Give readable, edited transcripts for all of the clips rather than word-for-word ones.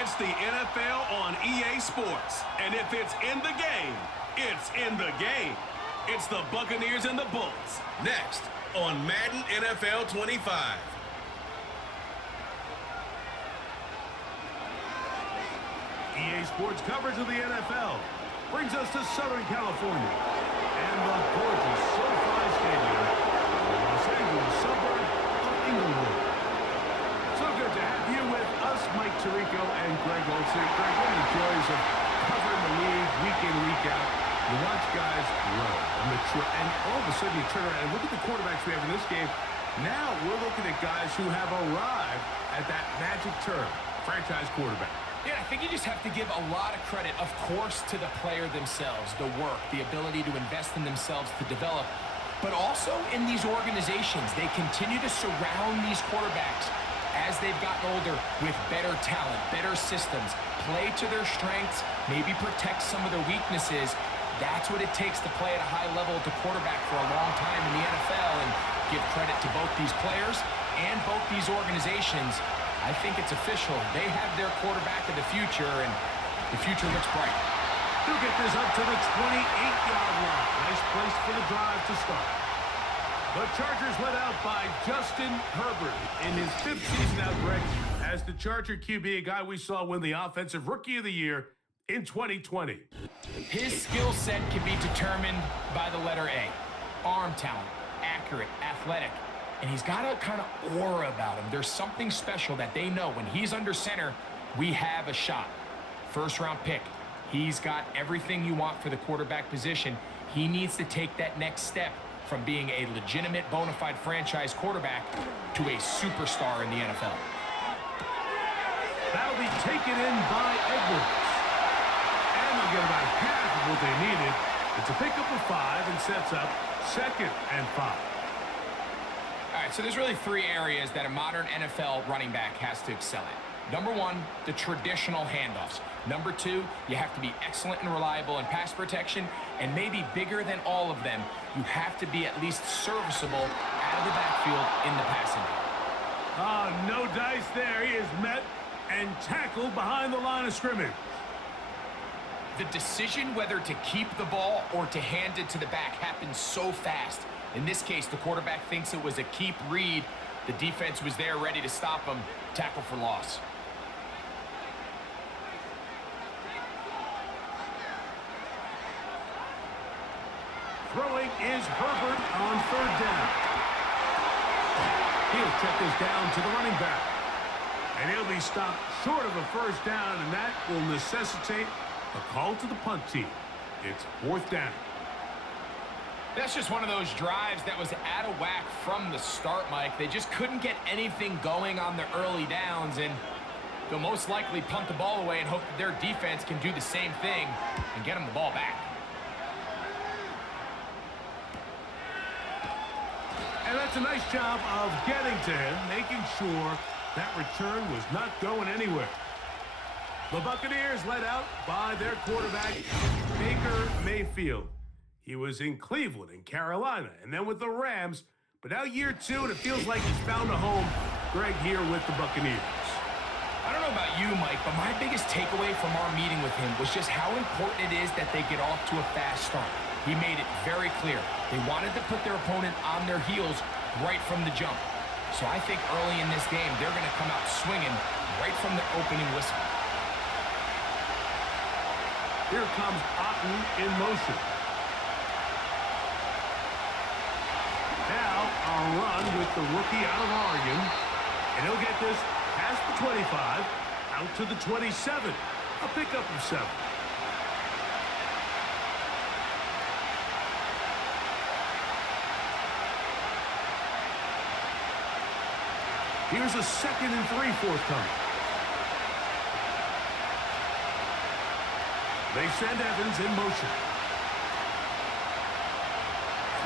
It's the NFL on EA Sports. And if it's in the game, it's in the game. It's the Buccaneers and the Bulls. Next on Madden NFL 25. EA Sports coverage of the NFL brings us to Southern California and the gorgeous SoFi Stadium in the Los Angeles suburb of Inglewood. So good to have you with us, Mike Tirico and Greg Olsen. Greg, one of the joys of covering the league week in, week out. You watch guys grow and mature, and all of a sudden you turn around and look at the quarterbacks we have in this game. Now we're looking at guys who have arrived at that magic term, franchise quarterback. Yeah, I think you just have to give a lot of credit, of course, to the player themselves, the work, the ability to invest in themselves to develop, but also in these organizations. They continue to surround these quarterbacks as they've gotten older with better talent, better systems, play to their strengths, maybe protect some of their weaknesses. That's what it takes to play at a high level to quarterback for a long time in the NFL, and give credit to both these players and both these organizations. I think it's official. They have their quarterback of the future, and the future looks bright. He'll get this up to the 28-yard line. Nice place for the drive to start. The Chargers led out by Justin Herbert in his 5th season out, Greg, as the Charger QB, a guy we saw win the Offensive Rookie of the Year in 2020. His skill set can be determined by the letter A. Arm talent, accurate, athletic. And he's got a kind of aura about him. There's something special that they know when he's under center, we have a shot. First-round pick. He's got everything you want for the quarterback position. He needs to take that next step from being a legitimate, bona fide franchise quarterback to a superstar in the NFL. That'll be taken in by Edwards. And they'll get about half of what they needed. It's a pickup of 5 and sets up 2nd and 5. All right, so there's really 3 areas that a modern NFL running back has to excel at. Number 1, the traditional handoffs. Number 2, you have to be excellent and reliable in pass protection. And maybe bigger than all of them, you have to be at least serviceable out of the backfield in the passing game. No dice there. He is met and tackled behind the line of scrimmage. The decision whether to keep the ball or to hand it to the back happens so fast. In this case, the quarterback thinks it was a keep read. The defense was there ready to stop him. Tackle for loss. Throwing is Herbert on 3rd down. He'll check this down to the running back. And he'll be stopped short of a 1st down, and that will necessitate a call to the punt team. It's 4th down. That's just one of those drives that was out of whack from the start, Mike. They just couldn't get anything going on the early downs, and they'll most likely punt the ball away and hope that their defense can do the same thing and get them the ball back. And that's a nice job of getting to him, making sure that return was not going anywhere. The Buccaneers led out by their quarterback, Baker Mayfield. He was in Cleveland and Carolina, and then with the Rams. But now year 2, and it feels like he's found a home. Greg here with the Buccaneers. I don't know about you, Mike, but my biggest takeaway from our meeting with him was just how important it is that they get off to a fast start. He made it very clear. They wanted to put their opponent on their heels right from the jump. So I think early in this game, they're going to come out swinging right from the opening whistle. Here comes Otten in motion. Now a run with the rookie out of Oregon. And he'll get this past the 25, out to the 27. A pickup of 7. Here's a 2nd and 3 forthcoming. They send Evans in motion.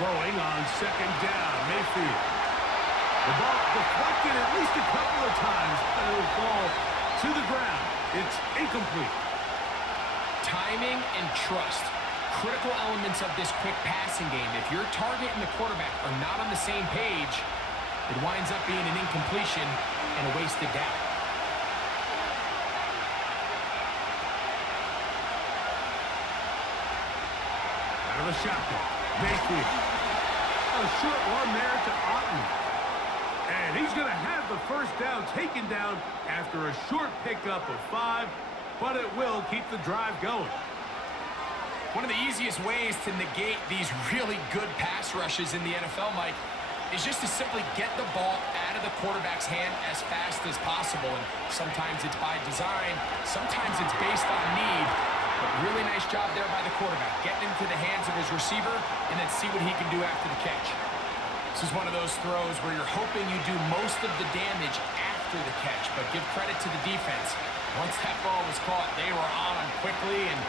Throwing on 2nd down, Mayfield. The ball deflected at least a couple of times, but it will fall to the ground. It's incomplete. Timing and trust. Critical elements of this quick passing game. If your target and the quarterback are not on the same page, it winds up being an incompletion and a wasted down. to the shotgun. Mayfield. A short one there to Otten. And he's going to have the first down taken down after a short pickup of 5, but it will keep the drive going. One of the easiest ways to negate these really good pass rushes in the NFL, Mike, is just to simply get the ball out of the quarterback's hand as fast as possible. And sometimes it's by design, sometimes it's based on need. But really nice job there by the quarterback, getting into the hands of his receiver and then see what he can do after the catch. This is one of those throws where you're hoping you do most of the damage after the catch, but give credit to the defense. Once that ball was caught, they were on him quickly, and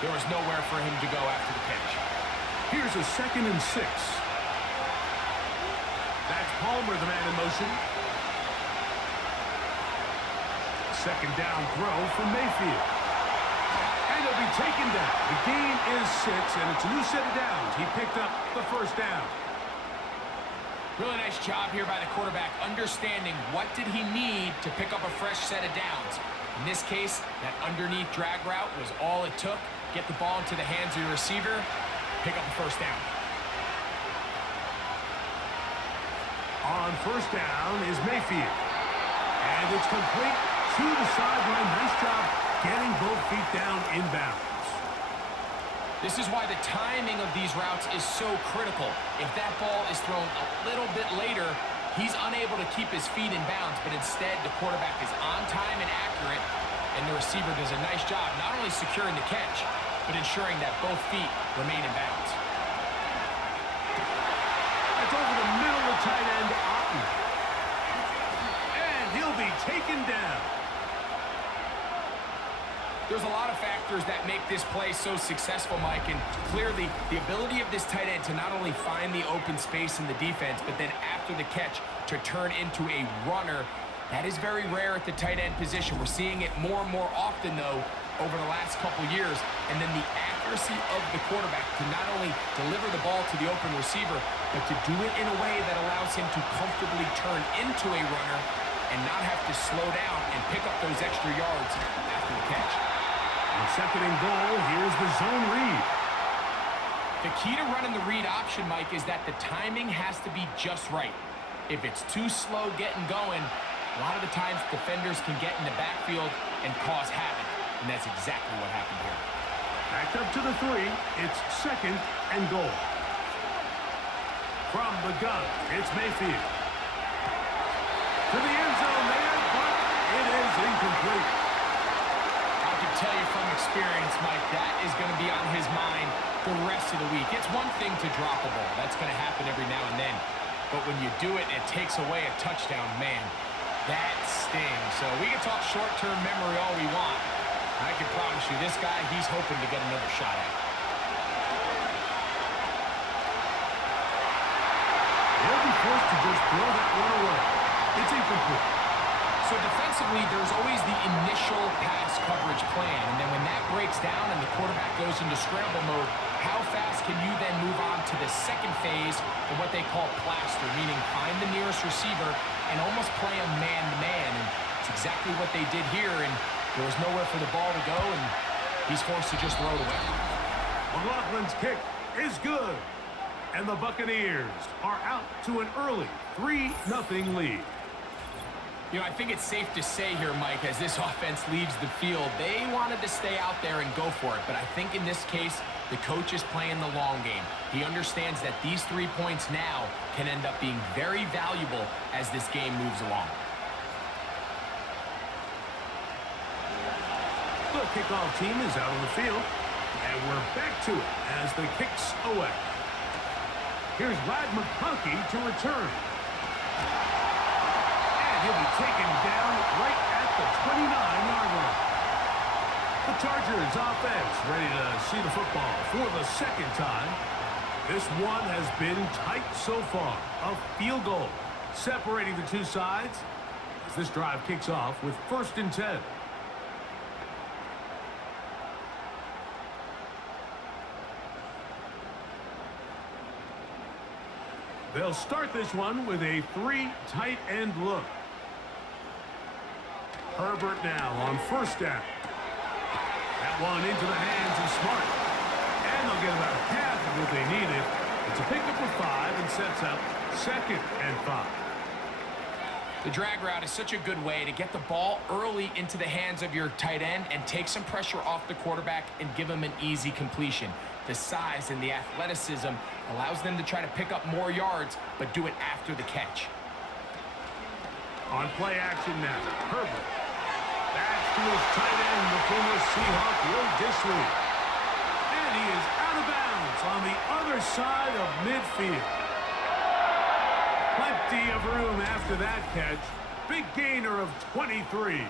there was nowhere for him to go after the catch. Here's a 2nd and 6. That's Palmer, the man in motion. Second down throw for Mayfield. And he'll be taken down. The gain is 6, and it's a new set of downs. He picked up the first down. Really nice job here by the quarterback, understanding what did he need to pick up a fresh set of downs. In this case, that underneath drag route was all it took. Get the ball into the hands of your receiver, pick up the first down. On first down is Mayfield. And it's complete to the sideline. Nice job getting both feet down inbounds. This is why the timing of these routes is so critical. If that ball is thrown a little bit later, he's unable to keep his feet in bounds, but instead the quarterback is on time and accurate, and the receiver does a nice job not only securing the catch, but ensuring that both feet remain in bounds. That's over the middle of tight end Otten. And he'll be taken down. There's a lot of factors that make this play so successful, Mike, and clearly the ability of this tight end to not only find the open space in the defense, but then after the catch to turn into a runner, that is very rare at the tight end position. We're seeing it more and more often, though, over the last couple years. And then the accuracy of the quarterback to not only deliver the ball to the open receiver, but to do it in a way that allows him to comfortably turn into a runner and not have to slow down and pick up those extra yards after the catch. On 2nd and goal, here's the zone read. The key to running the read option, Mike, is that the timing has to be just right. If it's too slow getting going, a lot of the times defenders can get in the backfield and cause havoc, and that's exactly what happened here. Backed up to the 3, it's 2nd and goal. From the gun, it's Mayfield. To the end zone there, but it is incomplete. I can tell you from experience, Mike, that is going to be on his mind the rest of the week. It's one thing to drop a ball. That's going to happen every now and then. But when you do it, it takes away a touchdown, man. That stings. So we can talk short-term memory all we want. I can promise you, this guy, he's hoping to get another shot at it. They'll be forced to just throw that one away. It's incomplete. So defensively, there's always the initial pass coverage plan. And then when that breaks down and the quarterback goes into scramble mode, how fast can you then move on to the second phase of what they call plaster, meaning find the nearest receiver and almost play a man-to-man. And it's exactly what they did here, and there was nowhere for the ball to go, and he's forced to just throw it away. McLaughlin's kick is good. And the Buccaneers are out to an early 3-0 lead. You know, I think it's safe to say here, Mike, as this offense leaves the field, they wanted to stay out there and go for it. But I think in this case, the coach is playing the long game. He understands that these 3 points now can end up being very valuable as this game moves along. The kickoff team is out on the field. And we're back to it as the kick's away. Here's Brad McConkey to return. He'll be taken down right at the 29-yard line. The Chargers offense ready to see the football for the second time. This one has been tight so far. A field goal separating the two sides as this drive kicks off with 1st and 10. They'll start this one with a 3 tight end look. Herbert now on 1st down. That one into the hands of Smart. And And they'll get about half of what they needed. It's a pickup of 5 and sets up 2nd and 5. The drag route is such a good way to get the ball early into the hands of your tight end and take some pressure off the quarterback and give him an easy completion. The size and the athleticism allows them to try to pick up more yards, but do it after the catch. On play action now, Herbert. Back to his tight end, the former Seahawk, Will Dissly. And he is out of bounds on the other side of midfield. Plenty of room after that catch. Big gainer of 23.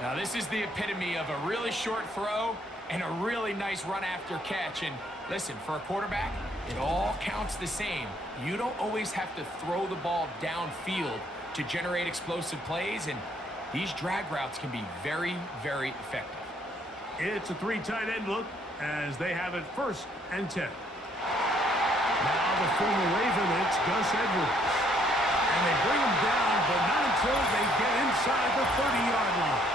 Now this is the epitome of a really short throw and a really nice run after catch. And listen, for a quarterback, it all counts the same. You don't always have to throw the ball downfield to generate explosive plays, and these drag routes can be very, very effective. It's a 3 tight end look as they have it 1st and 10. Now the former Raven, it's Gus Edwards. And they bring him down, but not until they get inside the 30-yard line.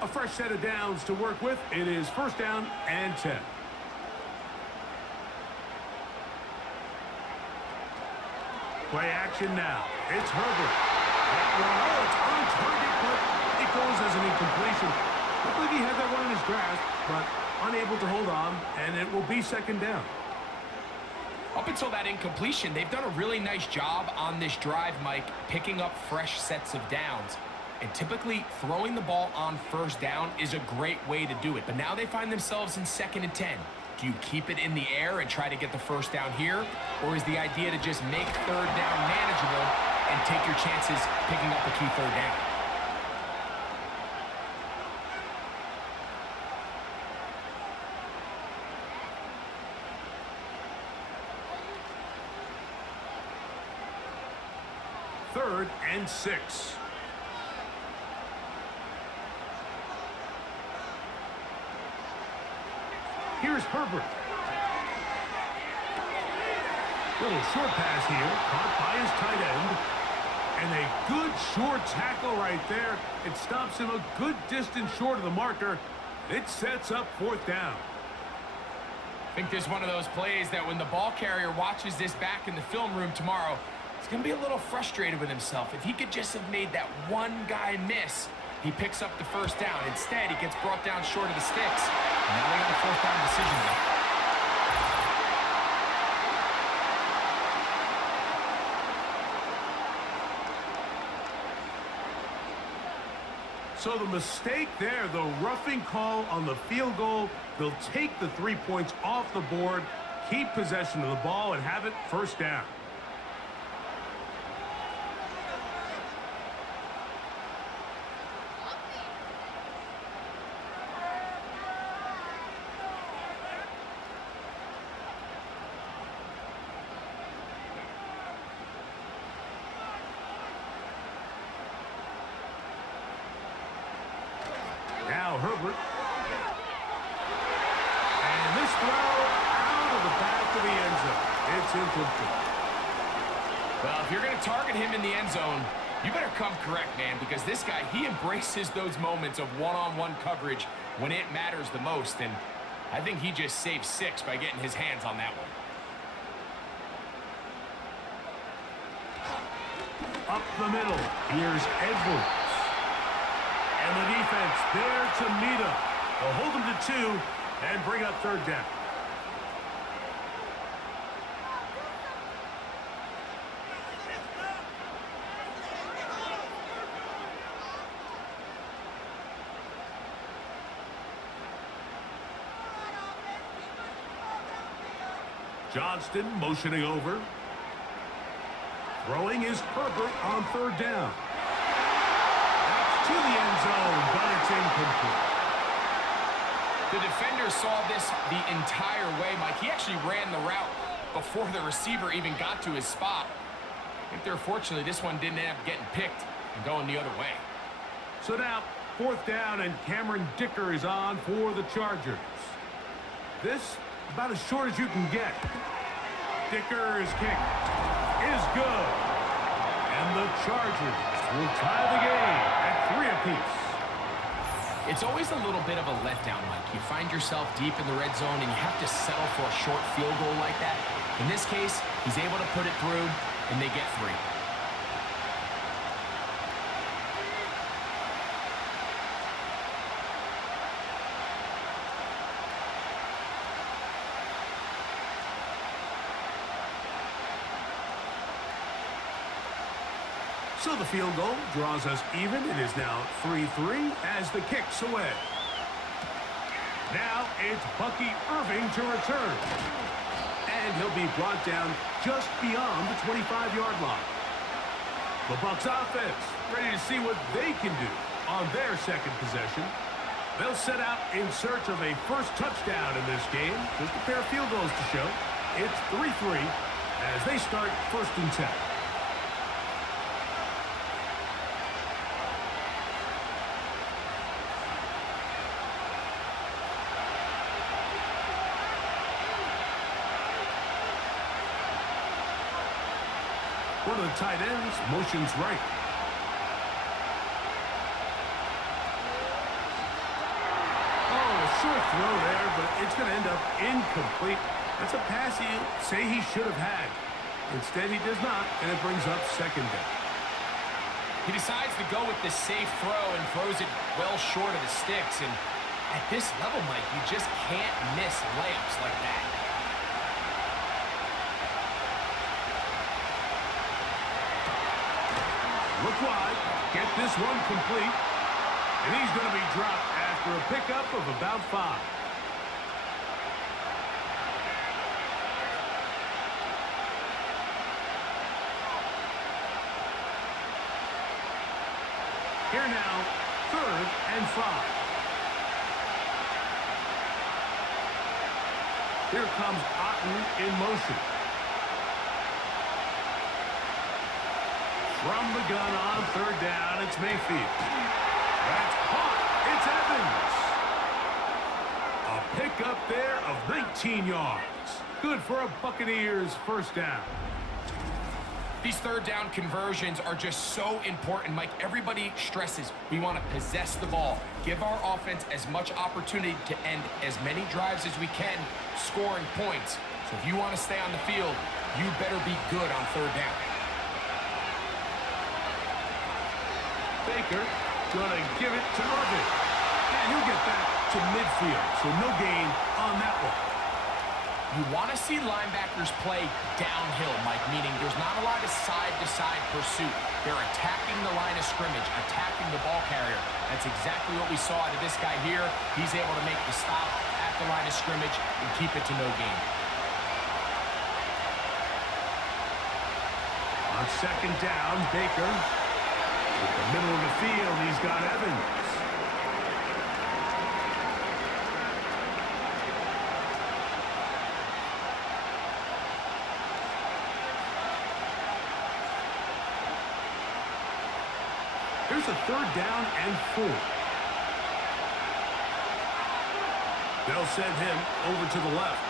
A fresh set of downs to work with. It is 1st down and 10. Play action now. It's Herbert. That one, oh, it's on target, but it goes as an incompletion. Looked like he had that one in his grasp, but unable to hold on, and it will be 2nd down. Up until that incompletion, they've done a really nice job on this drive, Mike, picking up fresh sets of downs. And typically, throwing the ball on 1st down is a great way to do it. But now they find themselves in 2nd and 10. Do you keep it in the air and try to get the 1st down here? Or is the idea to just make 3rd down manageable and take your chances picking up a key 3rd down? Third and 6. Here's Herbert. Little short pass here, caught by his tight end. And a good short tackle right there. It stops him a good distance short of the marker. It sets up 4th down. I think this is one of those plays that when the ball carrier watches this back in the film room tomorrow, he's going to be a little frustrated with himself. If he could just have made that one guy miss, he picks up the 1st down. Instead, he gets brought down short of the sticks. And now they got a 4th down decision there. So the mistake there, the roughing call on the field goal, they'll take the 3 points off the board, keep possession of the ball, and have it 1st down. Now Herbert. And this throw out of the back of the end zone. It's incomplete. Well, if you're going to target him in the end zone, you better come correct, man, because this guy, he embraces those moments of one-on-one coverage when it matters the most, and I think he just saved 6 by getting his hands on that one. Up the middle, here's Edwards. And the defense there to meet him. They'll hold him to 2 and bring up 3rd down. Johnston motioning over. Throwing is Herbert on 3rd down. That's to the end zone, but it's incomplete. The defender saw this the entire way, Mike. He actually ran the route before the receiver even got to his spot. I think they're fortunately this one didn't end up getting picked and going the other way. So now, 4th down, and Cameron Dicker is on for the Chargers. This, about as short as you can get. Dicker's kick is good. And the Chargers will tie the game at 3 apiece. It's always a little bit of a letdown, Mike. You find yourself deep in the red zone and you have to settle for a short field goal like that. In this case, he's able to put it through, and they get 3. So the field goal draws us even. It is now 3-3 as the kick's away. Now it's Bucky Irving to return. And he'll be brought down just beyond the 25-yard line. The Bucs offense ready to see what they can do on their second possession. They'll set out in search of a first touchdown in this game. Just a pair of field goals to show. It's 3-3 as they start 1st and 10. One of the tight ends motions right. Oh, a short throw there, but it's going to end up incomplete. That's a pass you say he should have had. Instead, he does not, and it brings up 2nd down. He decides to go with the safe throw and throws it well short of the sticks. And at this level, Mike, you just can't miss layups like that. Look wide, get this one complete, and he's going to be dropped after a pickup of about 5. Here now, 3rd and 5. Here comes Otten in motion. From the gun on 3rd down, it's Mayfield. That's caught. It's Evans. A pickup there of 19 yards. Good for a Buccaneers 1st down. These 3rd down conversions are just so important, Mike. Everybody stresses we want to possess the ball, give our offense as much opportunity to end as many drives as we can, scoring points. So if you want to stay on the field, you better be good on 3rd down. Baker gonna give it to Irving. And he'll get back to midfield, so no gain on that one. You want to see linebackers play downhill, Mike, meaning there's not a lot of side-to-side pursuit. They're attacking the line of scrimmage, attacking the ball carrier. That's exactly what we saw out of this guy here. He's able to make the stop at the line of scrimmage and keep it to no gain. On 2nd down, Baker. In the middle of the field, he's got Evans. Here's a 3rd down and 4. They'll send him over to the left.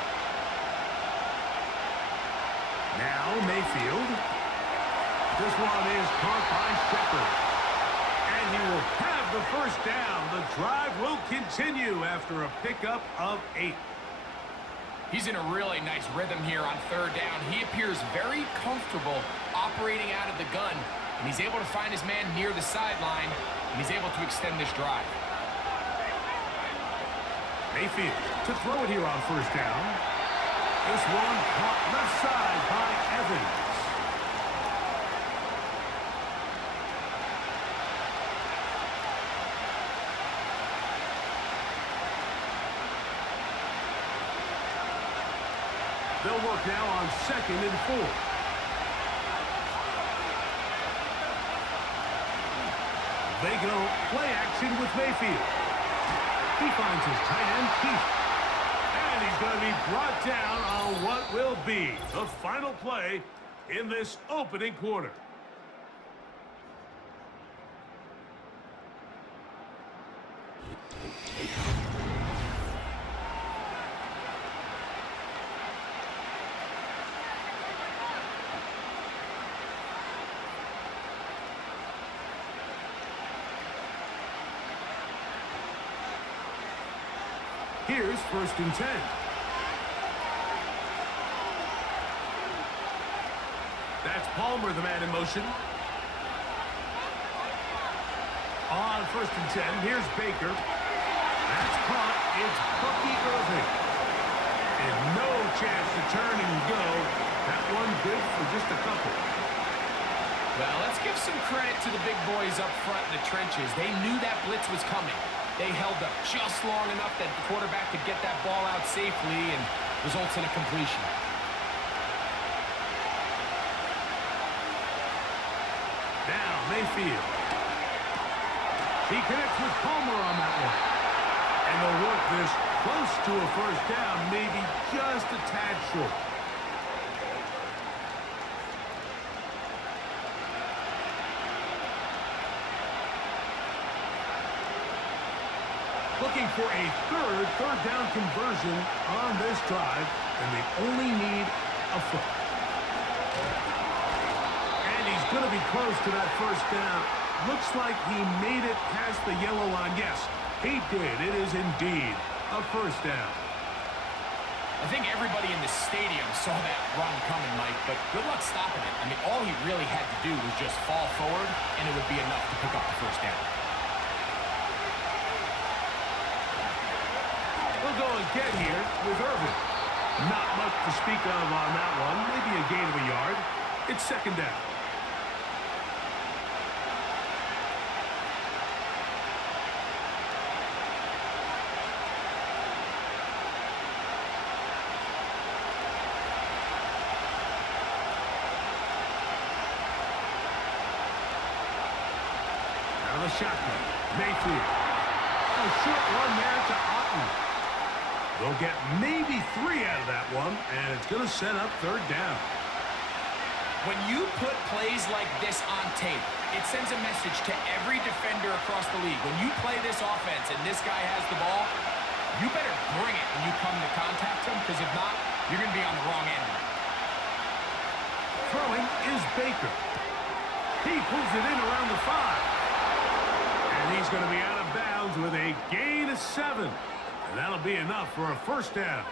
Now Mayfield. This one is caught by Shepard. And he will have the 1st down. The drive will continue after a pickup of 8. He's in a really nice rhythm here on 3rd down. He appears very comfortable operating out of the gun, and he's able to find his man near the sideline, and he's able to extend this drive. Mayfield to throw it here on 1st down. This one caught left side by Evans. They'll work now on 2nd and 4. They go play action with Mayfield. He finds his tight end, Keith. And he's going to be brought down on what will be the final play in this opening quarter. Here's 1st and 10. That's Palmer, the man in motion. On 1st and 10, here's Baker. That's caught. It's Bucky Irving. And no chance to turn and go. That one good for just a couple. Well, let's give some credit to the big boys up front in the trenches. They knew that blitz was coming. They held up just long enough that the quarterback could get that ball out safely and results in a completion. Now, Mayfield. He connects with Palmer on that one. And they'll work this close to a 1st down, maybe just a tad short. Looking for a third down conversion on this drive, and they only need a foot. And he's going to be close to that 1st down. Looks like he made it past the yellow line. Yes, he did. It is indeed a 1st down. I think everybody in the stadium saw that run coming, Mike, but good luck stopping it. I mean, all he really had to do was just fall forward, and it would be enough to pick up the 1st down. We'll go again here with Irvin. Not much to speak of on that one. Maybe a gain of a yard. It's 2nd down. Out of the shotgun. Mayfield. A short run there to Otten. They'll get maybe 3 out of that one, and it's going to set up 3rd down. When you put plays like this on tape, it sends a message to every defender across the league. When you play this offense and this guy has the ball, you better bring it when you come to contact him, because if not, you're going to be on the wrong end of it. Throwing is Baker. He pulls it in around the 5. And he's going to be out of bounds with a gain of 7. And that'll be enough for a 1st down.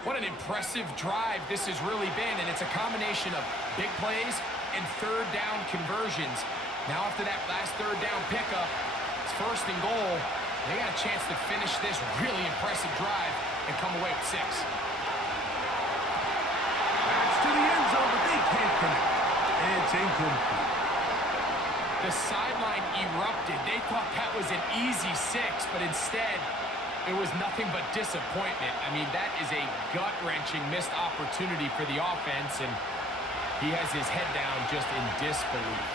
What an impressive drive this has really been, and it's a combination of big plays and 3rd down conversions. Now after that last 3rd down pickup, it's 1st and goal. They got a chance to finish this really impressive drive and come away with 6. That's to the end zone, but they can't connect. It's incomplete. The sideline erupted. They thought that was an easy 6, but instead, it was nothing but disappointment. I mean, that is a gut-wrenching missed opportunity for the offense, and he has his head down just in disbelief.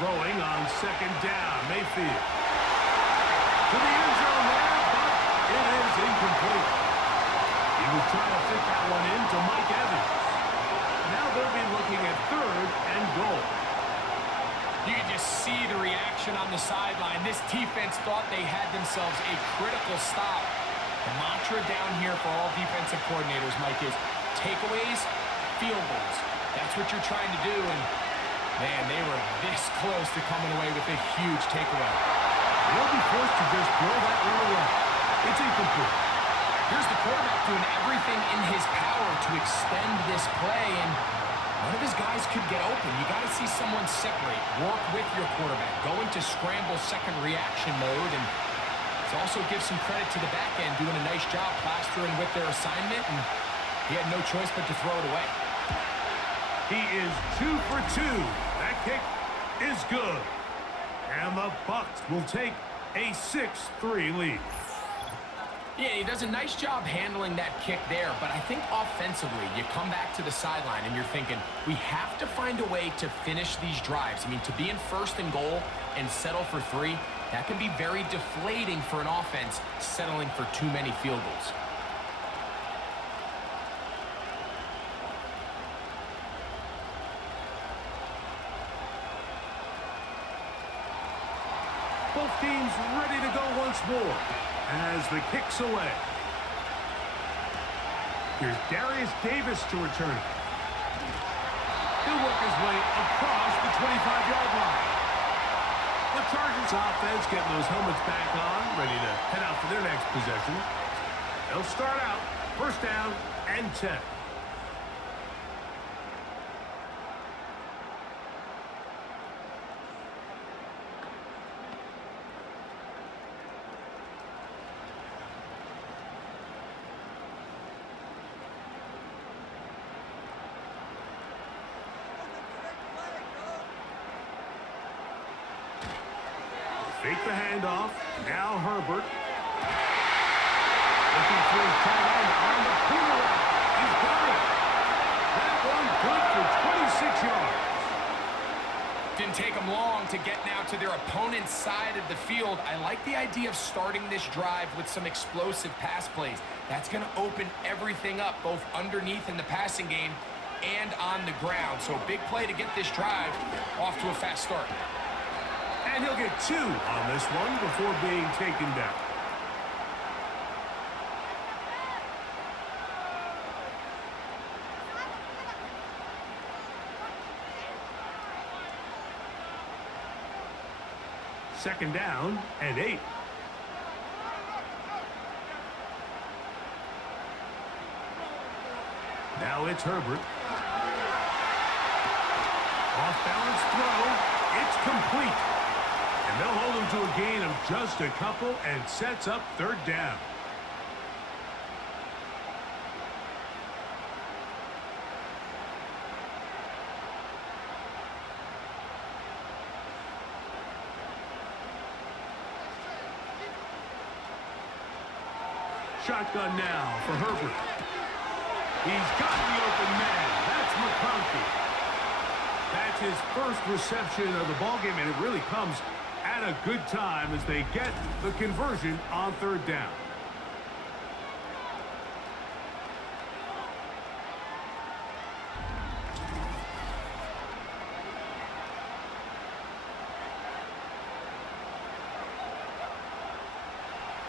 Throwing on 2nd down, Mayfield. To the end zone there, but it is incomplete. He was trying to fit that one in to Mike Evans. Now they'll be looking at 3rd and goal. You can just see the reaction on the sideline. This defense thought they had themselves a critical stop. The mantra down here for all defensive coordinators, Mike, is takeaways, field goals. That's what you're trying to do, and man, they were this close to coming away with a huge takeaway. They'll be forced to just throw that one away. It's incomplete. Here's the quarterback doing everything in his power to extend this play, and one of his guys could get open. You got to see someone separate, work with your quarterback, go into scramble second reaction mode, and to also give some credit to the back end, doing a nice job plastering with their assignment, and he had no choice but to throw it away. He is 2 for 2. That kick is good. And the Bucs will take a 6-3 lead. Yeah, he does a nice job handling that kick there, but I think offensively, you come back to the sideline and you're thinking, we have to find a way to finish these drives. I mean, to be in first and goal and settle for 3, that can be very deflating for an offense settling for too many field goals. Both teams ready to go once more as the kick's away. Here's Darius Davis to return it. He'll work his way across the 25-yard line. The Chargers offense getting those helmets back on, ready to head out for their next possession. They'll start out first down and 10. Fake the handoff. Now Herbert. Looking for his tight end on the corner route. He's got it. That one good for 26 yards. Didn't take them long to get now to their opponent's side of the field. I like the idea of starting this drive with some explosive pass plays. That's going to open everything up, both underneath in the passing game and on the ground. So big play to get this drive off to a fast start. And he'll get 2 on this one before being taken down. Second down and 8. Now it's Herbert. Off-balance throw. It's complete. And they'll hold him to a gain of just a couple and sets up third down. Shotgun now for Herbert. He's got the open man. That's McConkey. That's his first reception of the ballgame, and it really comes at a good time as they get the conversion on third down.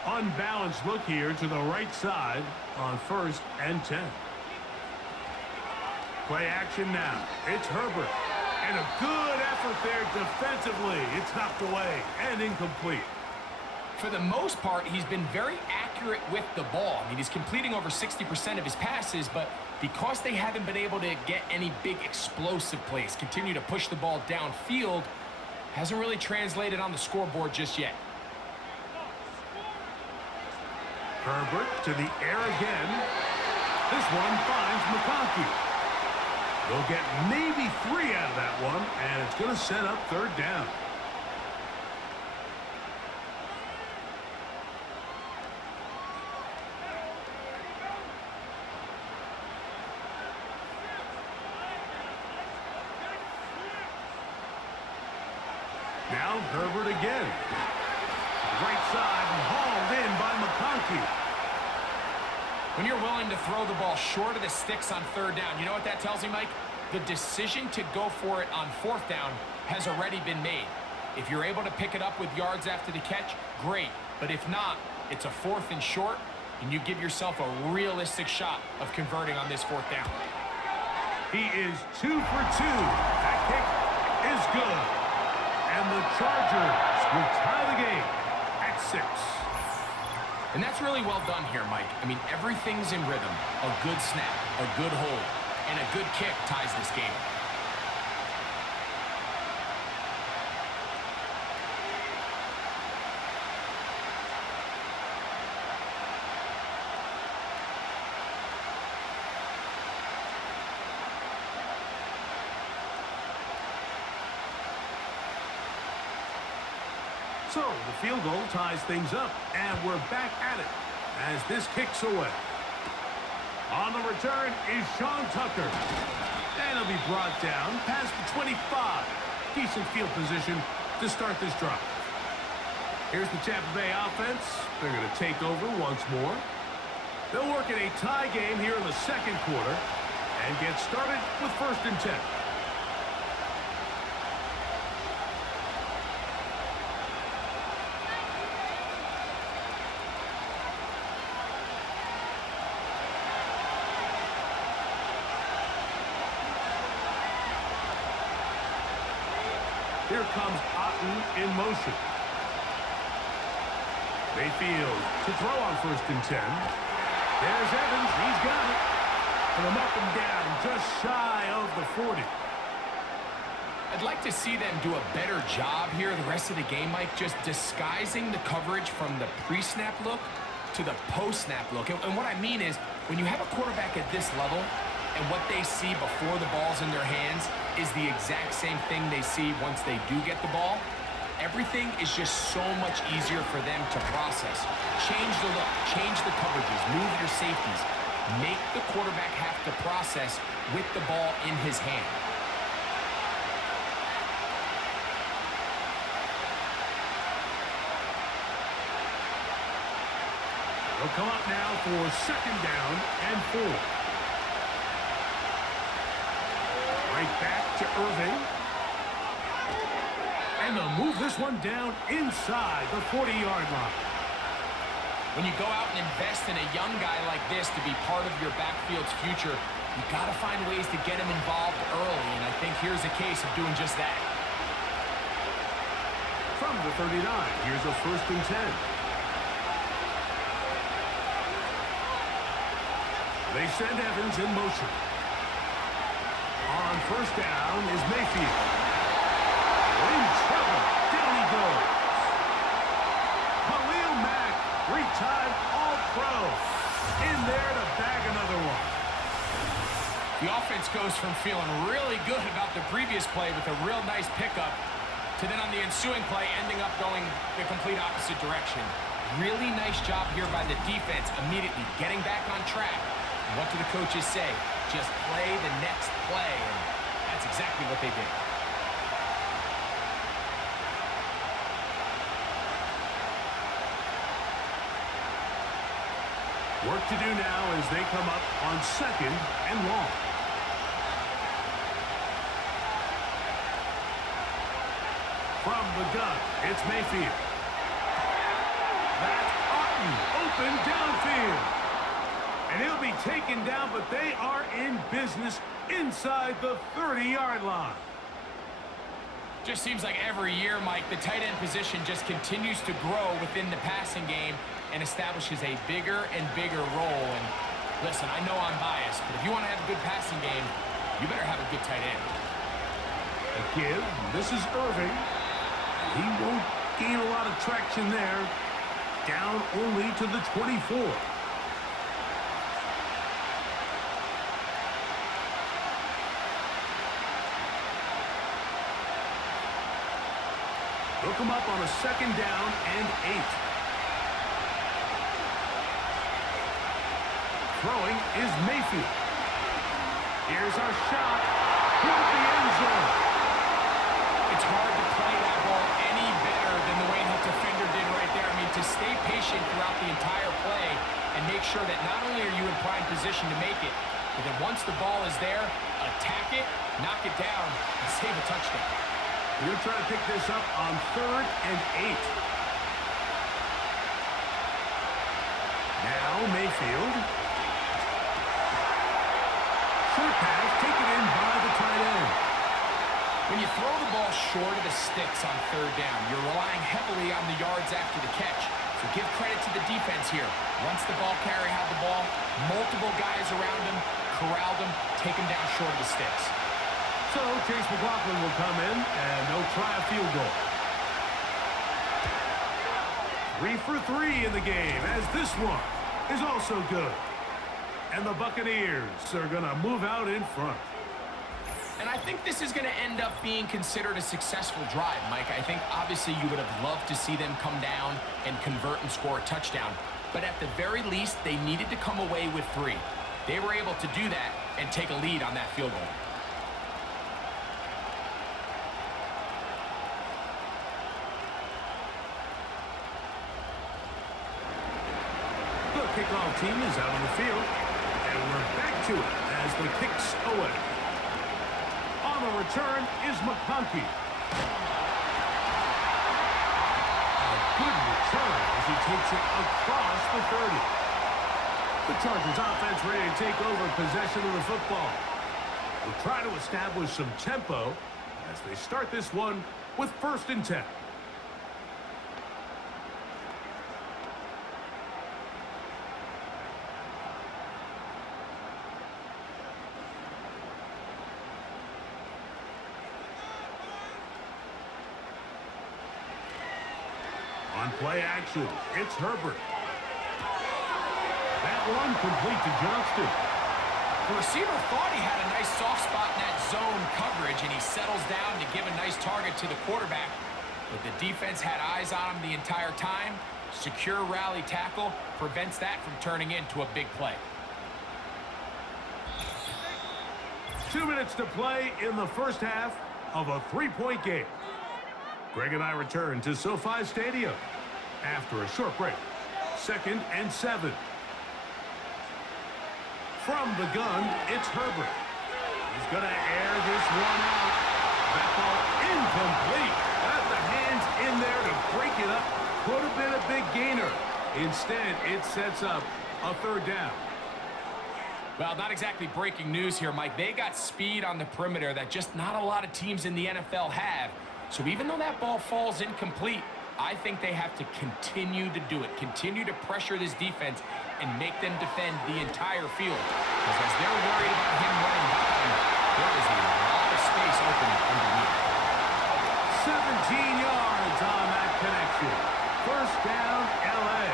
Unbalanced look here to the right side on first and 10. Play action now. It's Herbert. And a good effort there defensively. It's knocked away and incomplete. For the most part, he's been very accurate with the ball. I mean, he's completing over 60% of his passes, but because they haven't been able to get any big explosive plays, continue to push the ball downfield, hasn't really translated on the scoreboard just yet. Herbert to the air again. This one finds McConkey. They'll get maybe 3 out of that one, and it's going to set up third down. Now Herbert again. Right side and hauled in by McConkey. When you're willing to throw the ball short of the sticks on third down, you know what that tells me, Mike? The decision to go for it on fourth down has already been made. If you're able to pick it up with yards after the catch, great. But if not, it's a 4th and short, and you give yourself a realistic shot of converting on this fourth down. He is 2 for 2. That kick is good. And the Chargers will tie the game at 6. And that's really well done here, Mike. I mean, everything's in rhythm. A good snap, a good hold, and a good kick ties this game. So the field goal ties things up, and we're back at it. as this kicks away. On the return is Sean Tucker. And he'll be brought down past the 25. Decent field position to start this drive. Here's the Tampa Bay offense. They're going to take over once more. They'll work in a tie game here in the second quarter and get started with 1st and 10. Here comes Otten in motion. Mayfield to throw on 1st and 10. There's Evans. He's got it. And a up and down just shy of the 40. I'd like to see them do a better job here the rest of the game, Mike, just disguising the coverage from the pre-snap look to the post-snap look. And what I mean is, when you have a quarterback at this level and what they see before the ball's in their hands is the exact same thing they see once they do get the ball, everything is just so much easier for them to process. Change the look, change the coverages, move your safeties. Make the quarterback have to process with the ball in his hand. They'll come up now for 2nd down and 4. Right back to Irving. And they'll move this one down inside the 40-yard line. When you go out and invest in a young guy like this to be part of your backfield's future, you got to find ways to get him involved early, and I think here's a case of doing just that. From the 39, here's a 1st and 10. They send Evans in motion. On 1st down is Mayfield. In trouble. Down he goes. Khalil Mack, 3-time All-Pro. In there to bag another one. The offense goes from feeling really good about the previous play with a real nice pickup to then on the ensuing play ending up going the complete opposite direction. Really nice job here by the defense immediately getting back on track. And what do the coaches say? Just play the next play, and that's exactly what they did. Work to do now as they come up on 2nd and long. From the gun, it's Mayfield. That's Otten, open downfield. And he'll be taken down, but they are in business inside the 30-yard line. Just seems like every year, Mike, the tight end position just continues to grow within the passing game and establishes a bigger and bigger role. And listen, I know I'm biased, but if you want to have a good passing game, you better have a good tight end. A give. This is Irving. He won't gain a lot of traction there. Down only to the 24. They'll come up on a 2nd down and 8. Throwing is Mayfield. Here's our shot. Toward the end zone. It's hard to play that ball any better than the way the defender did right there. I mean, to stay patient throughout the entire play and make sure that not only are you in prime position to make it, but then once the ball is there, attack it, knock it down, and save a touchdown. You're trying to pick this up on 3rd and 8. Now Mayfield. Short pass taken in by the tight end. When you throw the ball short of the sticks on 3rd down, you're relying heavily on the yards after the catch. So give credit to the defense here. Once the ball carrier had the ball, multiple guys around him, corralled him, take him down short of the sticks. So Chase McLaughlin will come in, and they'll try a field goal. 3 for 3 in the game, as this one is also good. And the Buccaneers are going to move out in front. And I think this is going to end up being considered a successful drive, Mike. I think obviously you would have loved to see them come down and convert and score a touchdown. but at the very least, they needed to come away with 3. They were able to do that and take a lead on that field goal. The kickoff team is out on the field, and we're back to it as the kick's away. On the return is McConkey. A good return as he takes it across the 30. The Chargers offense ready to take over possession of the football. They'll try to establish some tempo as they start this one with 1st and 10. On play action, it's Herbert. That one complete to Johnston. The receiver thought he had a nice soft spot in that zone coverage, and he settles down to give a nice target to the quarterback. But the defense had eyes on him the entire time. Secure rally tackle prevents that from turning into a big play. 2 minutes to play in the first half of a 3-point game. Greg and I return to SoFi Stadium after a short break. 2nd and 7. From the gun, it's Herbert. He's going to air this one out. That ball incomplete. Got the hands in there to break it up. Could have been a big gainer. Instead, it sets up a 3rd down. Well, not exactly breaking news here, Mike. They got speed on the perimeter that just not a lot of teams in the NFL have. So even though that ball falls incomplete, I think they have to continue to do it. Continue to pressure this defense and make them defend the entire field. Because as they're worried about him running by them, there is a lot of space open underneath. 17 yards on that connection. 1st down, L.A.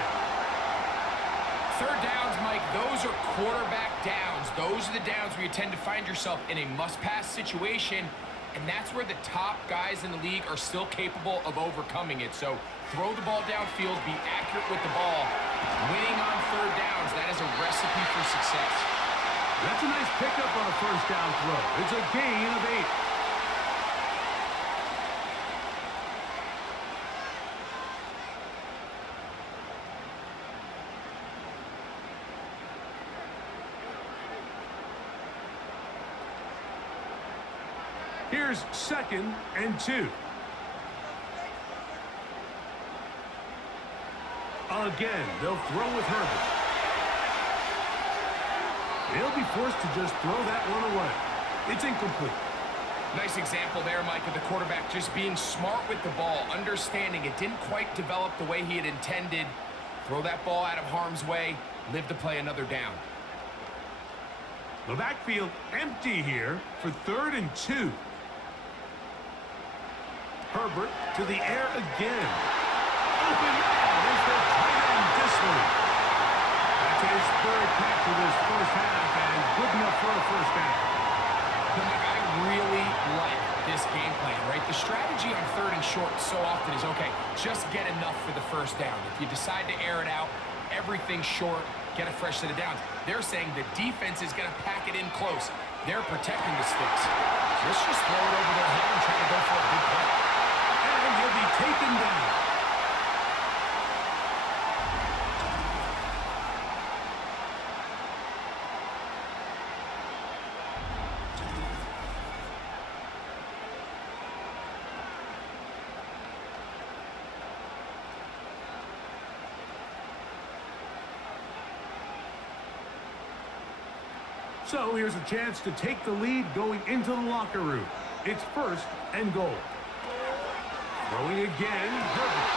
3rd downs, Mike, those are quarterback downs. Those are the downs where you tend to find yourself in a must-pass situation. And that's where the top guys in the league are still capable of overcoming it. So throw the ball downfield, be accurate with the ball. Winning on 3rd downs, that is a recipe for success. That's a nice pickup on a 1st down throw. It's a gain of 8. Here's 2nd and 2. Again, they'll throw with Herbert. They'll be forced to just throw that one away. It's incomplete. Nice example there, Mike, of the quarterback just being smart with the ball, understanding it didn't quite develop the way he had intended. Throw that ball out of harm's way, live to play another down. The backfield empty here for 3rd and 2. Herbert to the air again. Open man is the tight end Disley. That's his 3rd catch of this first half and good enough for a 1st down. I really like this game plan, right? The strategy on 3rd and short so often is, okay, just get enough for the 1st down. If you decide to air it out, everything short, get a fresh set of downs. They're saying the defense is going to pack it in close. They're protecting the sticks. Let's just throw it over their head and try to go for a big play. And he'll be taken down. So here's a chance to take the lead going into the locker room. It's 1st and goal. Throwing again, Herbert.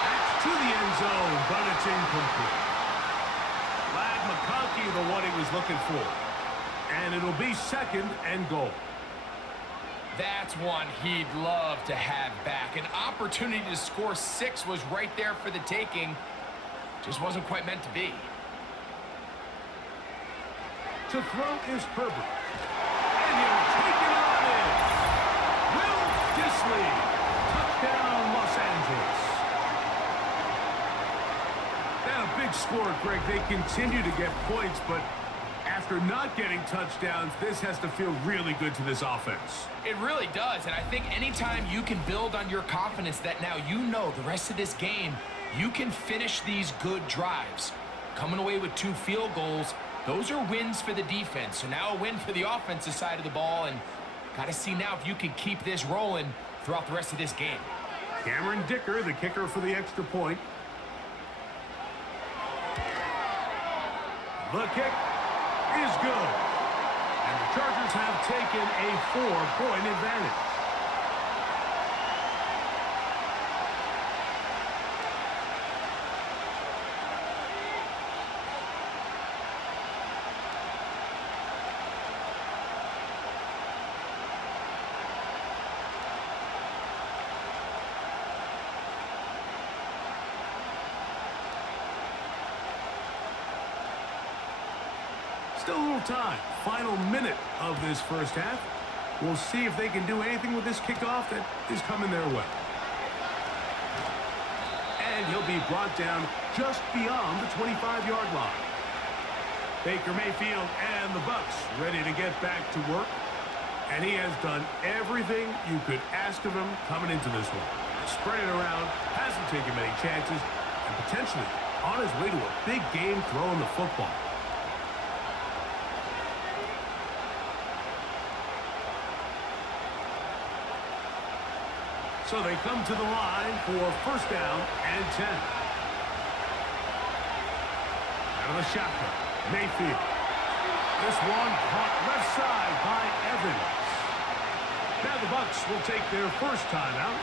That's to the end zone, but it's incomplete. Glad McConkey the one he was looking for. And it'll be 2nd and goal. That's one he'd love to have back. An opportunity to score 6 was right there for the taking. Just wasn't quite meant to be. To throw is Herbert. And he'll take it on in. Will Disley. Touchdown, Los Angeles. And a big score, Greg. They continue to get points, but after not getting touchdowns, this has to feel really good to this offense. It really does, and I think anytime you can build on your confidence that now you know the rest of this game, you can finish these good drives. Coming away with 2 field goals, those are wins for the defense. So now a win for the offensive side of the ball, and got to see now if you can keep this rolling throughout the rest of this game. Cameron Dicker, the kicker for the extra point. The kick is good. And the Chargers have taken a 4-point advantage. Still a little time. Final minute of this first half. We'll see if they can do anything with this kickoff that is coming their way. And he'll be brought down just beyond the 25-yard line. Baker Mayfield and the Bucs ready to get back to work. And he has done everything you could ask of him coming into this one. Spread it around, hasn't taken many chances, and potentially on his way to a big game throwing the football. So they come to the line for first down and 10. Out of the shotgun, Mayfield. This one caught left side by Evans. Now the Bucs will take their first timeout.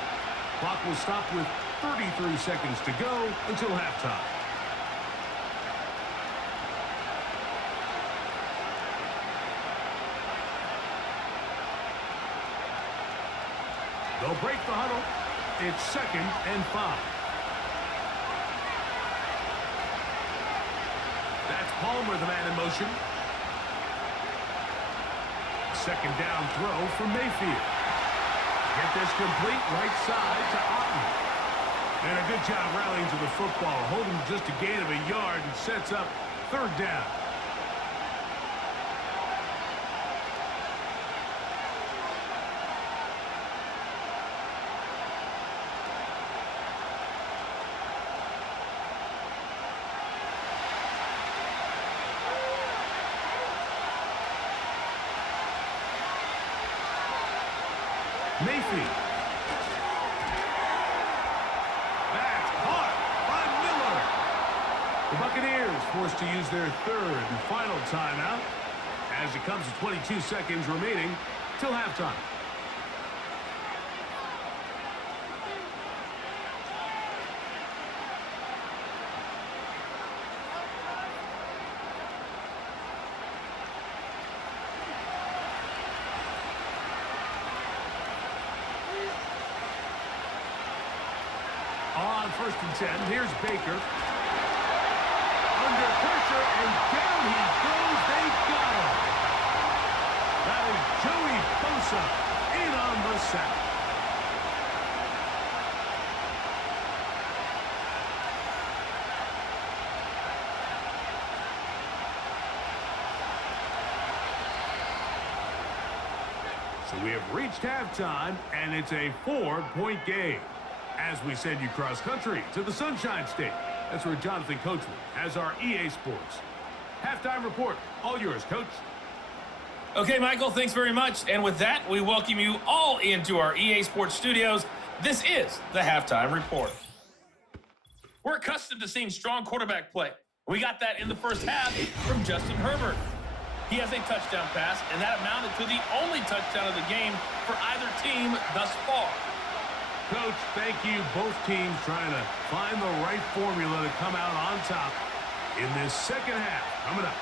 Clock will stop with 33 seconds to go until halftime. They'll break the huddle. It's 2nd and 5. That's Palmer, the man in motion. Second down throw for Mayfield. Get this complete right side to Otten. And a good job rallying to the football. Holding just a gain of a yard and sets up 3rd down. Mayfield. That's caught by Miller. The Buccaneers forced to use their 3rd and final timeout as it comes to 22 seconds remaining till halftime. On 1st and 10, here's Baker. Under pressure, and down he goes. They got him. That is Joey Bosa in on the sack. So we have reached halftime, and it's a 4-point game. As we send you cross-country to the Sunshine State. That's where Jonathan Coachman has our EA Sports halftime report. All yours, Coach. Okay, Michael, thanks very much. And with that, we welcome you all into our EA Sports studios. This is the halftime report. We're accustomed to seeing strong quarterback play. We got that in the first half from Justin Herbert. He has a touchdown pass, and that amounted to the only touchdown of the game for either team thus far. Coach, thank you. Both teams trying to find the right formula to come out on top in this second half. Coming up.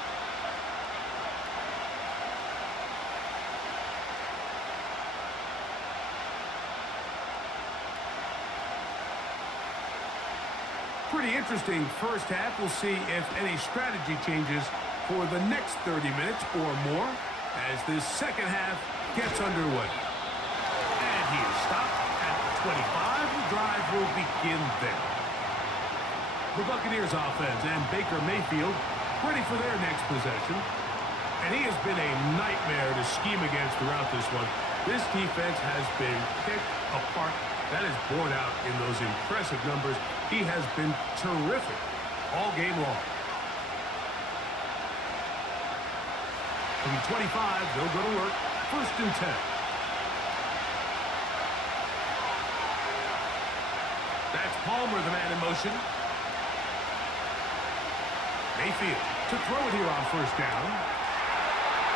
Pretty interesting first half. We'll see if any strategy changes for the next 30 minutes or more as this second half gets underway. And he is stopped. 25, the drive will begin there. the Buccaneers offense, and Baker Mayfield ready for their next possession. And he has been a nightmare to scheme against throughout this one. This defense has been picked apart. That is borne out in those impressive numbers. He has been terrific all game long. From 25, they'll go to work. 1st and 10. That's Palmer, the man in motion. Mayfield to throw it here on 1st down.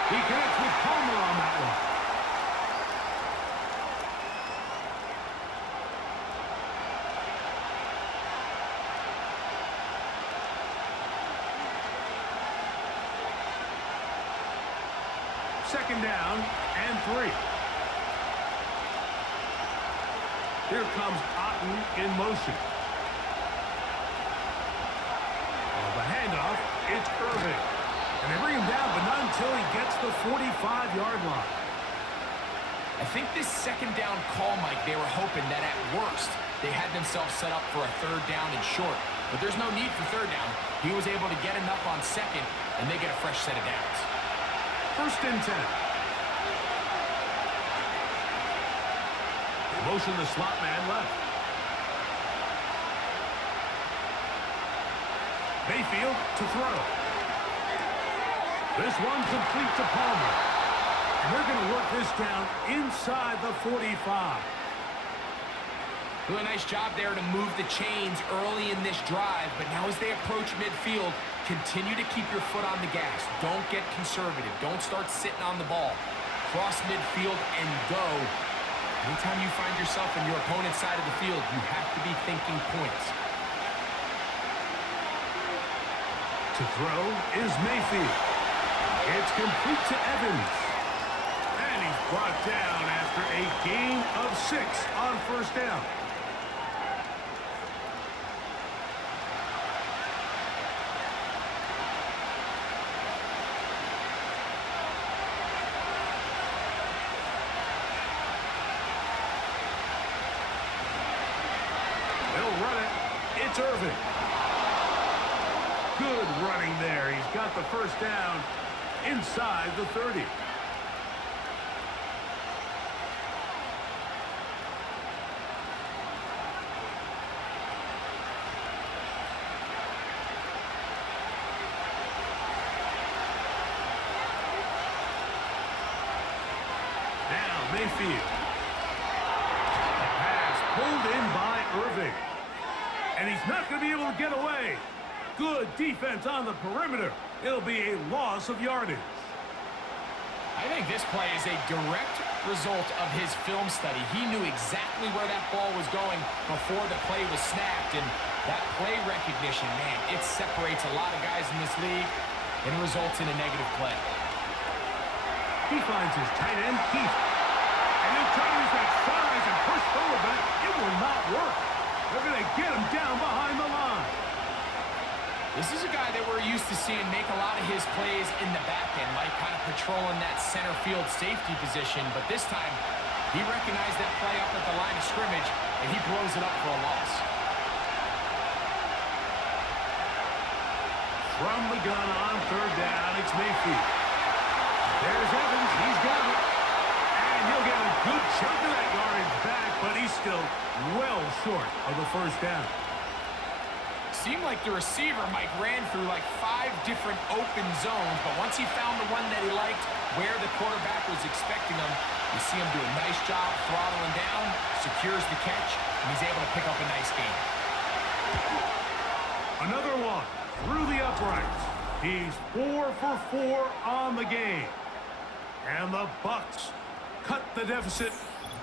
He connects with Palmer on that one. Second down and 3. Here comes Otten in motion. The handoff, it's Irving. And they bring him down, but not until he gets the 45-yard line. I think this 2nd down call, Mike, they were hoping that at worst they had themselves set up for a 3rd down and short. But there's no need for 3rd down. He was able to get enough on 2nd, and they get a fresh set of downs. 1st and 10. Motion the slot man left. Mayfield to throw. This one complete to Palmer. And they're going to work this down inside the 45. Really nice job there to move the chains early in this drive, but now as they approach midfield, continue to keep your foot on the gas. Don't get conservative. Don't start sitting on the ball. Cross midfield and go. Anytime you find yourself on your opponent's side of the field, you have to be thinking points. To throw is Mayfield. It's complete to Evans. And he's brought down after a gain of 6 on 1st down. They'll run it. It's Irving. Good running there. He's got the 1st down inside the 30. Now Mayfield. The pass pulled in by Irving. And he's not going to be able to get away. Good defense on the perimeter. It'll be a loss of yardage. I think this play is a direct result of his film study. He knew exactly where that ball was going before the play was snapped, and that play recognition, man, it separates a lot of guys in this league and results in a negative play. He finds his tight end, Keith. And he'll try to use that size and push forward, but it will not work. They're going to get him down behind the line. This is a guy that we're used to seeing make a lot of his plays in the back end, like kind of patrolling that center field safety position. But this time, he recognized that play up at the line of scrimmage, and he blows it up for a loss. From the gun on 3rd down, it's Mayfield. There's Evans. He's got it. And he'll get a good chunk of that yardage back, but he's still well short of the 1st down. Seemed like the receiver, Mike, ran through like 5 different open zones, but once he found the one that he liked, where the quarterback was expecting him, you see him do a nice job throttling down, secures the catch, and he's able to pick up a nice gain. Another one through the uprights. He's 4 for 4 on the game. And the Bucs cut the deficit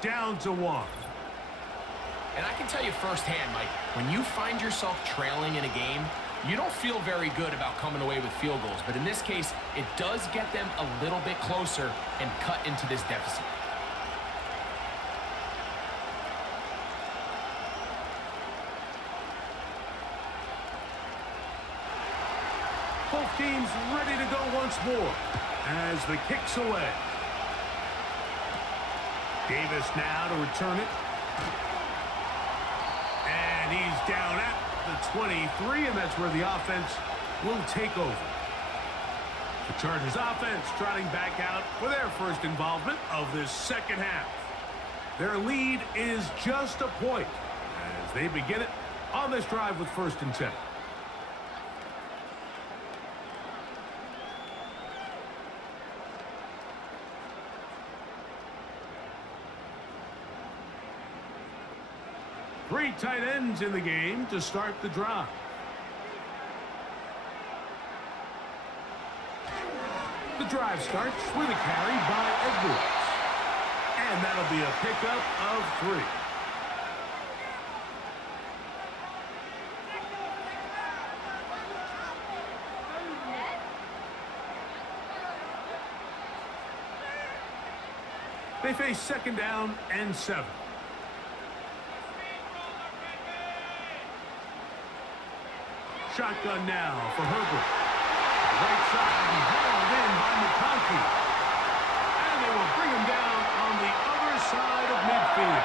down to 1. And I can tell you firsthand, Mike, when you find yourself trailing in a game, you don't feel very good about coming away with field goals. But in this case, it does get them a little bit closer and cut into this deficit. Both teams ready to go once more as the kick's away. Davis now to return it. And he's down at the 23, and that's where the offense will take over. The Chargers offense trotting back out for their first involvement of this second half. Their lead is just a point as they begin it on this drive with 1st and 10. Three tight ends in the game to start the drive. The drive starts with a carry by Edwards. And that'll be a pickup of 3. They face 2nd down and 7. Shotgun now for Herbert. Right side hauled in by McConkey. And they will bring him down on the other side of midfield.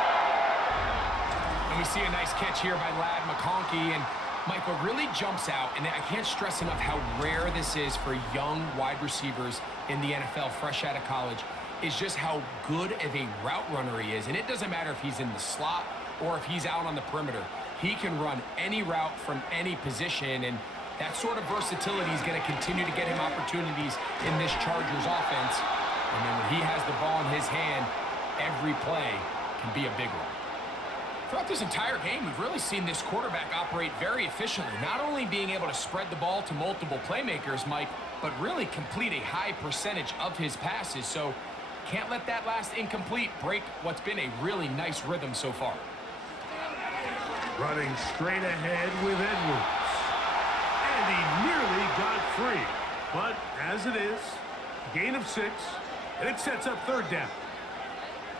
And we see a nice catch here by Lad McConkey. And Mike, what really jumps out, and I can't stress enough how rare this is for young wide receivers in the NFL fresh out of college, is just how good of a route runner he is. And it doesn't matter if he's in the slot or if he's out on the perimeter. He can run any route from any position, and that sort of versatility is going to continue to get him opportunities in this Chargers offense. And then when he has the ball in his hand, every play can be a big one. Throughout this entire game, we've really seen this quarterback operate very efficiently, not only being able to spread the ball to multiple playmakers, Mike, but really complete a high percentage of his passes. So can't let that last incomplete break what's been a really nice rhythm so far. Running straight ahead with Edwards. And he nearly got free. But as it is, gain of 6, and it sets up 3rd down.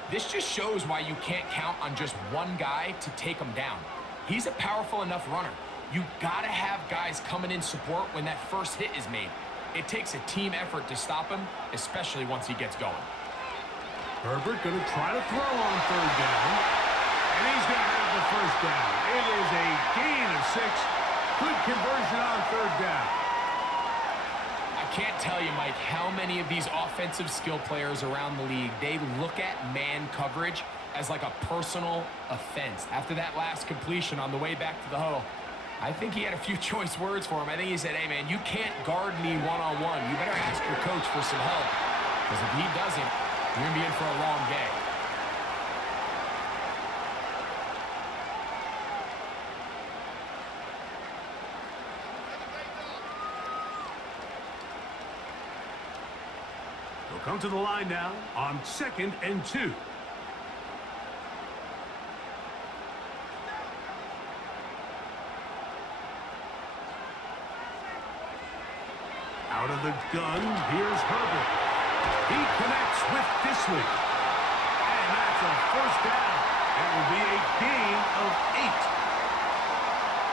This just shows why you can't count on just one guy to take him down. He's a powerful enough runner. You gotta have guys coming in support when that first hit is made. It takes a team effort to stop him, especially once he gets going. Herbert gonna try to throw on 3rd down. And he's going to have the 1st down. It is a gain of 6. Good conversion on 3rd down. I can't tell you, Mike, how many of these offensive skill players around the league, they look at man coverage as like a personal offense. After that last completion on the way back to the huddle, I think he had a few choice words for him. I think he said, hey, man, you can't guard me one-on-one. You better ask your coach for some help. Because if he doesn't, you're going to be in for a long day. Come to the line now on 2nd and 2. Out of the gun, here's Herbert. He connects with Disley. And that's a 1st down. It will be a gain of 8.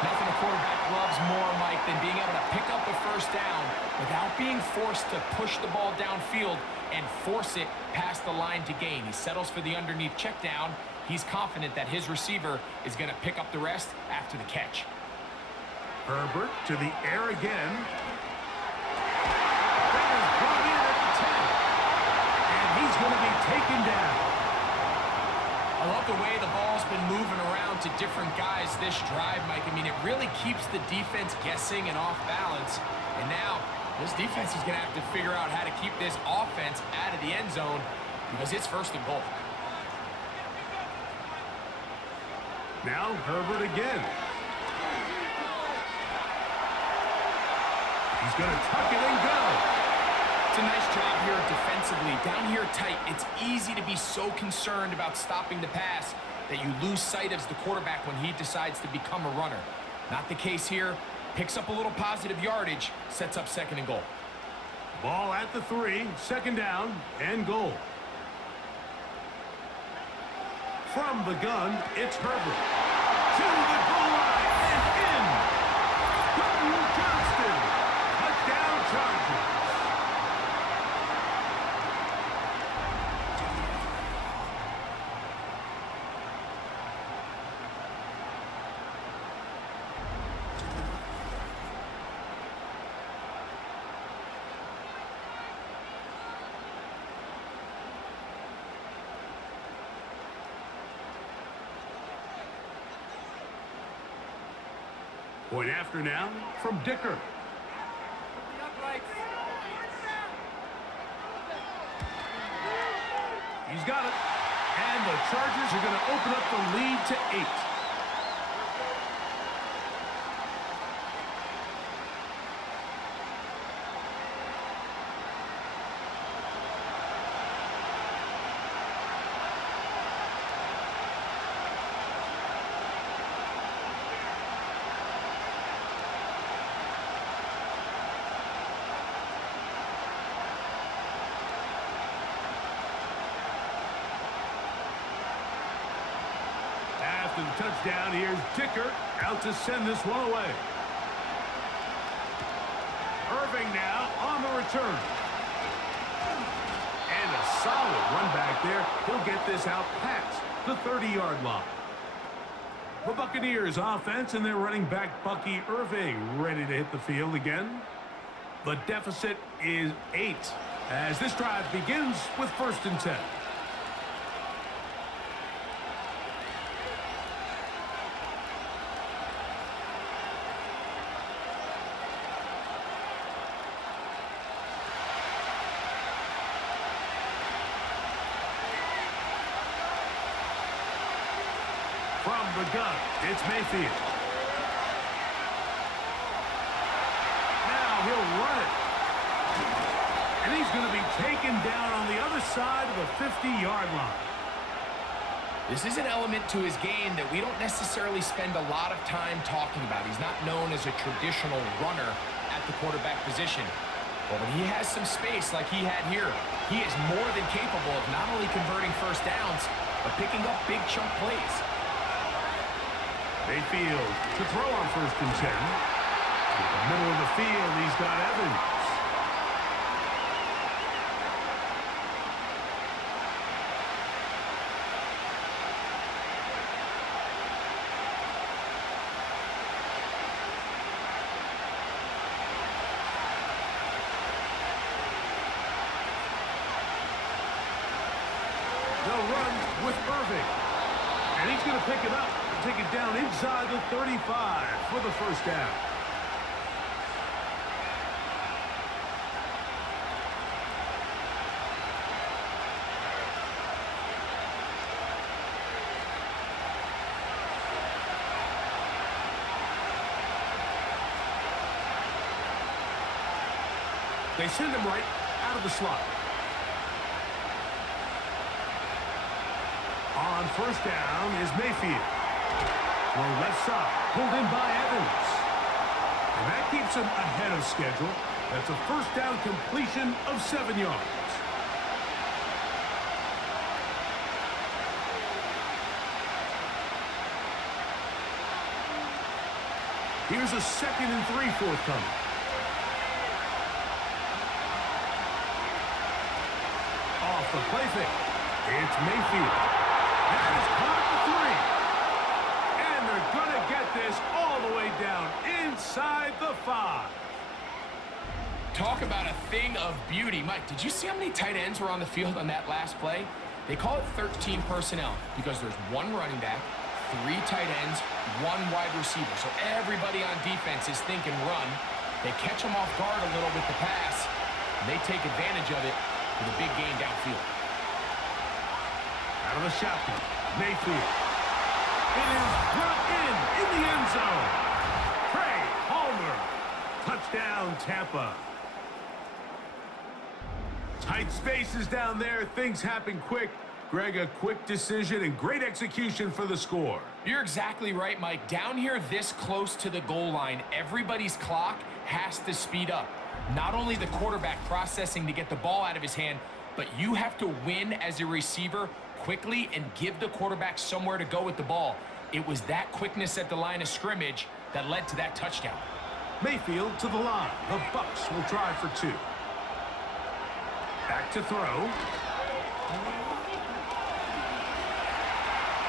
Nothing a quarterback loves more, Mike, than being able to pick up the 1st down without being forced to push the ball downfield and force it past the line to gain. He settles for the underneath check down. He's confident that his receiver is going to pick up the rest after the catch. Herbert to the air again. That is brought in at the 10. And he's going to be taken down. I love the way the ball's been moving around to different guys this drive, Mike. I mean, it really keeps the defense guessing and off balance. And now, this defense is going to have to figure out how to keep this offense out of the end zone because it's 1st and goal. Now Herbert again. He's going to tuck it and go. It's a nice job here defensively. Down here tight, it's easy to be so concerned about stopping the pass that you lose sight of the quarterback when he decides to become a runner. Not the case here. Picks up a little positive yardage, sets up 2nd and goal. Ball at the 3, 2nd down and goal. From the gun, it's Herbert. To the goal line and in. Gordon Johnston. Touchdown Chargers. Point after now from Dicker. He's got it. And the Chargers are going to open up the lead to 8. After the touchdown, here's Dicker out to send this one away. Irving now on the return. And a solid run back there. He'll get this out past the 30-yard line. The Buccaneers offense and their running back Bucky Irving ready to hit the field again. The deficit is 8 as this drive begins with 1st and 10. From the gun, it's Mayfield. Now he'll run it. And he's going to be taken down on the other side of the 50-yard line. This is an element to his game that we don't necessarily spend a lot of time talking about. He's not known as a traditional runner at the quarterback position. But when he has some space like he had here, he is more than capable of not only converting 1st downs, but picking up big chunk plays. Mayfield to throw on 1st and 10. In the middle of the field, he's got Evans. They'll run with Irving. And he's going to pick it up. Take it down inside the 35 for the 1st down. They send him right out of the slot. On 1st down is Mayfield. Well, left side, pulled in by Evans. And that keeps him ahead of schedule. That's a 1st down completion of 7 yards. Here's a 2nd and 3 forthcoming. Off the play fake. It's Mayfield. That is caught the 3. And they're going to get this all the way down inside the 5. Talk about a thing of beauty. Mike, did you see how many tight ends were on the field on that last play? They call it 13 personnel because there's 1 running back, 3 tight ends, 1 wide receiver. So everybody on defense is thinking run. They catch them off guard a little with the pass, and they take advantage of it with a big gain downfield. Out of the shotgun, Mayfield. It is brought in the end zone. Trey Palmer. Touchdown, Tampa. Tight spaces down there. Things happen quick. Greg, a quick decision and great execution for the score. You're exactly right, Mike. Down here this close to the goal line, everybody's clock has to speed up. Not only the quarterback processing to get the ball out of his hand, but you have to win as a receiver quickly and give the quarterback somewhere to go with the ball. It was that quickness at the line of scrimmage that led to that touchdown. Mayfield to the line. The Bucs will try for 2. Back to throw.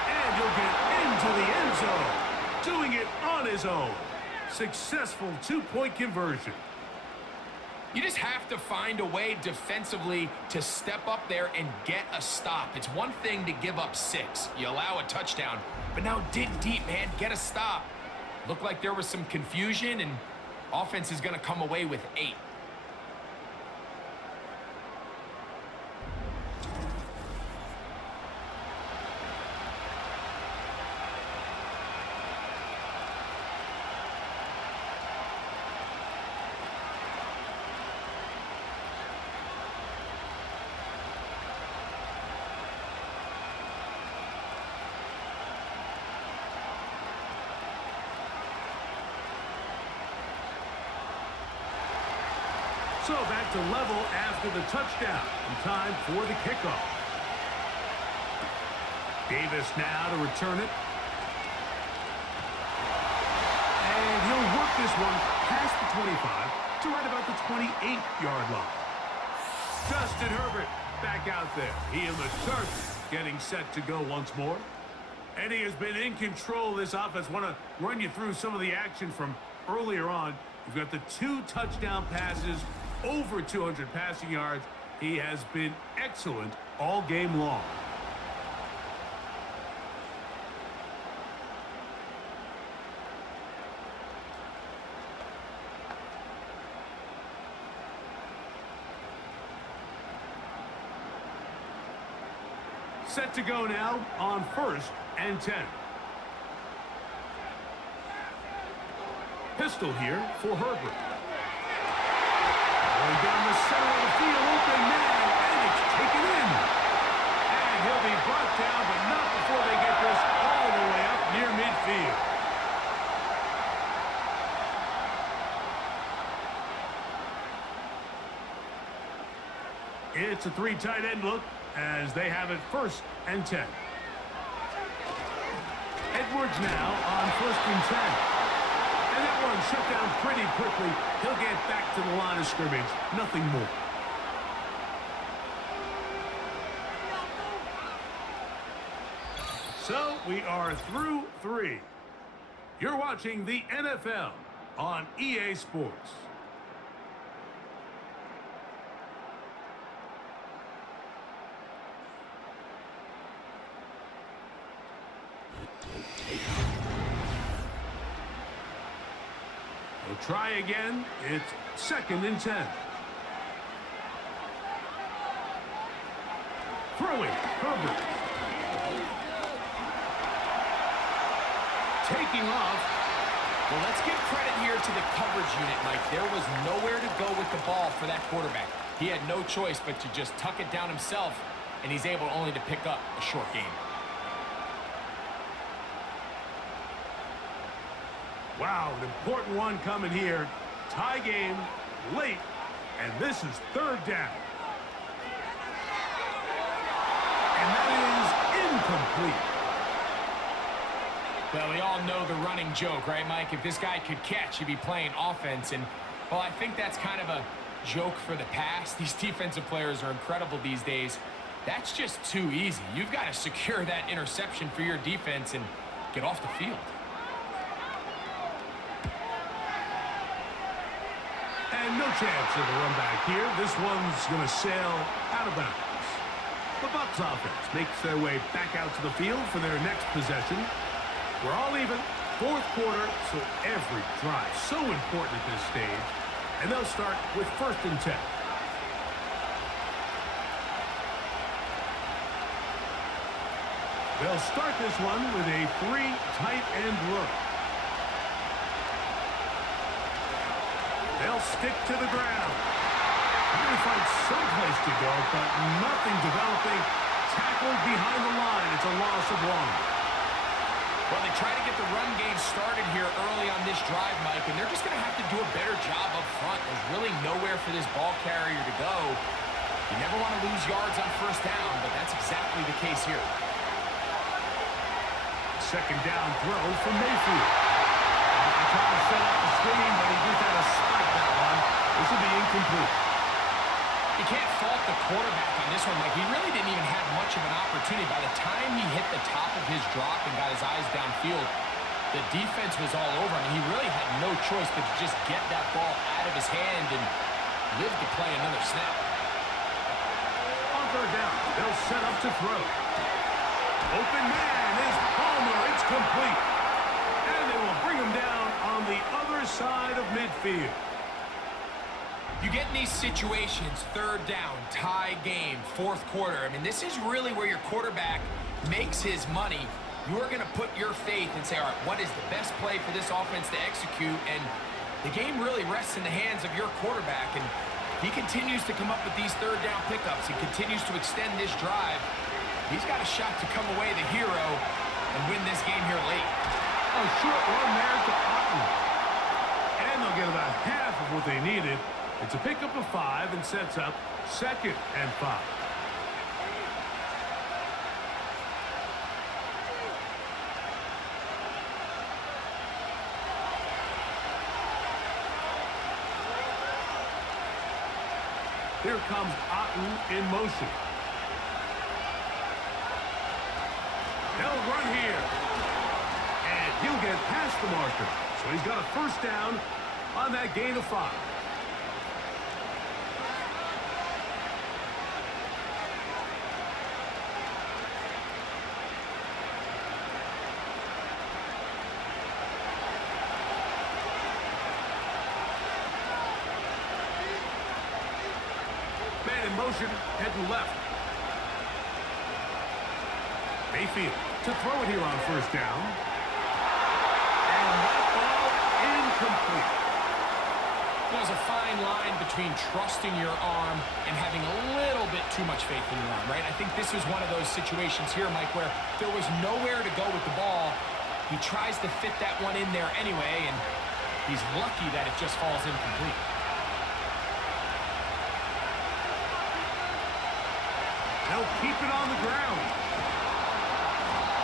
And he'll get into the end zone. Doing it on his own. Successful 2-point conversion. You just have to find a way defensively to step up there and get a stop. It's one thing to give up 6. You allow a touchdown. But now dig deep, man. Get a stop. Looked like there was some confusion, and offense is going to come away with 8. So back to level after the touchdown. And time for the kickoff. Davis now to return it. And he'll work this one past the 25 to right about the 28-yard line. Justin Herbert back out there. He and the Sharks getting set to go once more. And he has been in control of this offense. Want to run you through some of the action from earlier on. You've got the 2 touchdown passes, over 200 passing yards. He has been excellent all game long. Set to go now on 1st and 10. Pistol here for Herbert. Going down the center of the field, open man, and it's taken in. And he'll be brought down, but not before they get this all the way up near midfield. It's a 3 tight end look as they have it 1st and 10. Edwards now on 1st and 10. And that one shut down pretty quickly. He'll get back to the line of scrimmage. Nothing more. So we are through 3. You're watching the NFL on EA Sports. They'll try again. It's 2nd and 10. Throwing, Herbert. Taking off. Well, let's give credit here to the coverage unit, Mike. There was nowhere to go with the ball for that quarterback. He had no choice but to just tuck it down himself, and he's able only to pick up a short gain. Wow, an important one coming here. Tie game, late, and this is 3rd down. And that is incomplete. Well, we all know the running joke, right, Mike? If this guy could catch, he'd be playing offense. And, well, I think that's kind of a joke for the past. These defensive players are incredible these days. That's just too easy. You've got to secure that interception for your defense and get off the field. And no chance of a run back here. This one's going to sail out of bounds. The Bucs offense makes their way back out to the field for their next possession. We're all even. 4th quarter, so every drive so important at this stage. And they'll start with 1st and 10. They'll start this one with a 3 tight end look. They'll stick to the ground. Trying to find someplace to go, but nothing developing. Tackled behind the line. It's a loss of 1. Well, they try to get the run game started here early on this drive, Mike, and they're just going to have to do a better job up front. There's really nowhere for this ball carrier to go. You never want to lose yards on 1st down, but that's exactly the case here. 2nd down throw for Mayfield. Trying to set up the screen, but he just had to spike that one. This will be incomplete. You can't fault the quarterback on this one, Mike. He really didn't even have much of an opportunity. By the time he hit the top of his drop and got his eyes downfield, the defense was all over him. He really had no choice but to just get that ball out of his hand and live to play another snap. On 3rd down, they'll set up to throw. Open man is Palmer. It's complete. And they will bring him him down on the other side of midfield. You get in these situations, third down, tie game, fourth quarter. I mean, this is really where your quarterback makes his money. You're going to put your faith and say, all right, what is the best play for this offense to execute? And the game really rests in the hands of your quarterback. And he continues to come up with these third down pickups. He continues to extend this drive. He's got a shot to come away the hero and win this game here late. A short run there to Otten. And they'll get about half of what they needed. It's a pickup of 5 and sets up 2nd and 5. Here comes Otten in motion. They'll run here. And he'll get past the marker. So he's got a first down on that gain of 5. Man in motion, heading left. Mayfield to throw it here on first down. And that ball incomplete. There's a fine line between trusting your arm and having a little bit too much faith in your arm, right? I think this is one of those situations here, Mike, where there was nowhere to go with the ball. He tries to fit that one in there anyway, and he's lucky that it just falls incomplete. They'll keep it on the ground.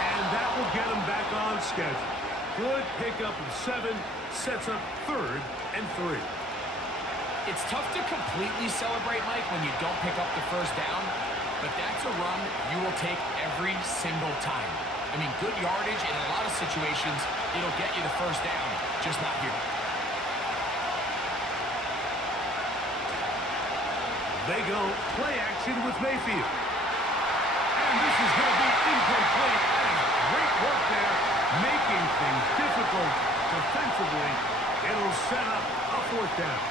And that will get him back on schedule. Good pickup of 7, sets up 3rd and 3. It's tough to completely celebrate, Mike, when you don't pick up the first down, but that's a run you will take every single time. I mean, good yardage in a lot of situations, it'll get you the first down, just not here. They go play action with Mayfield. And this is going to be incomplete. That is great work there, making things difficult defensively. It'll set up a 4th down.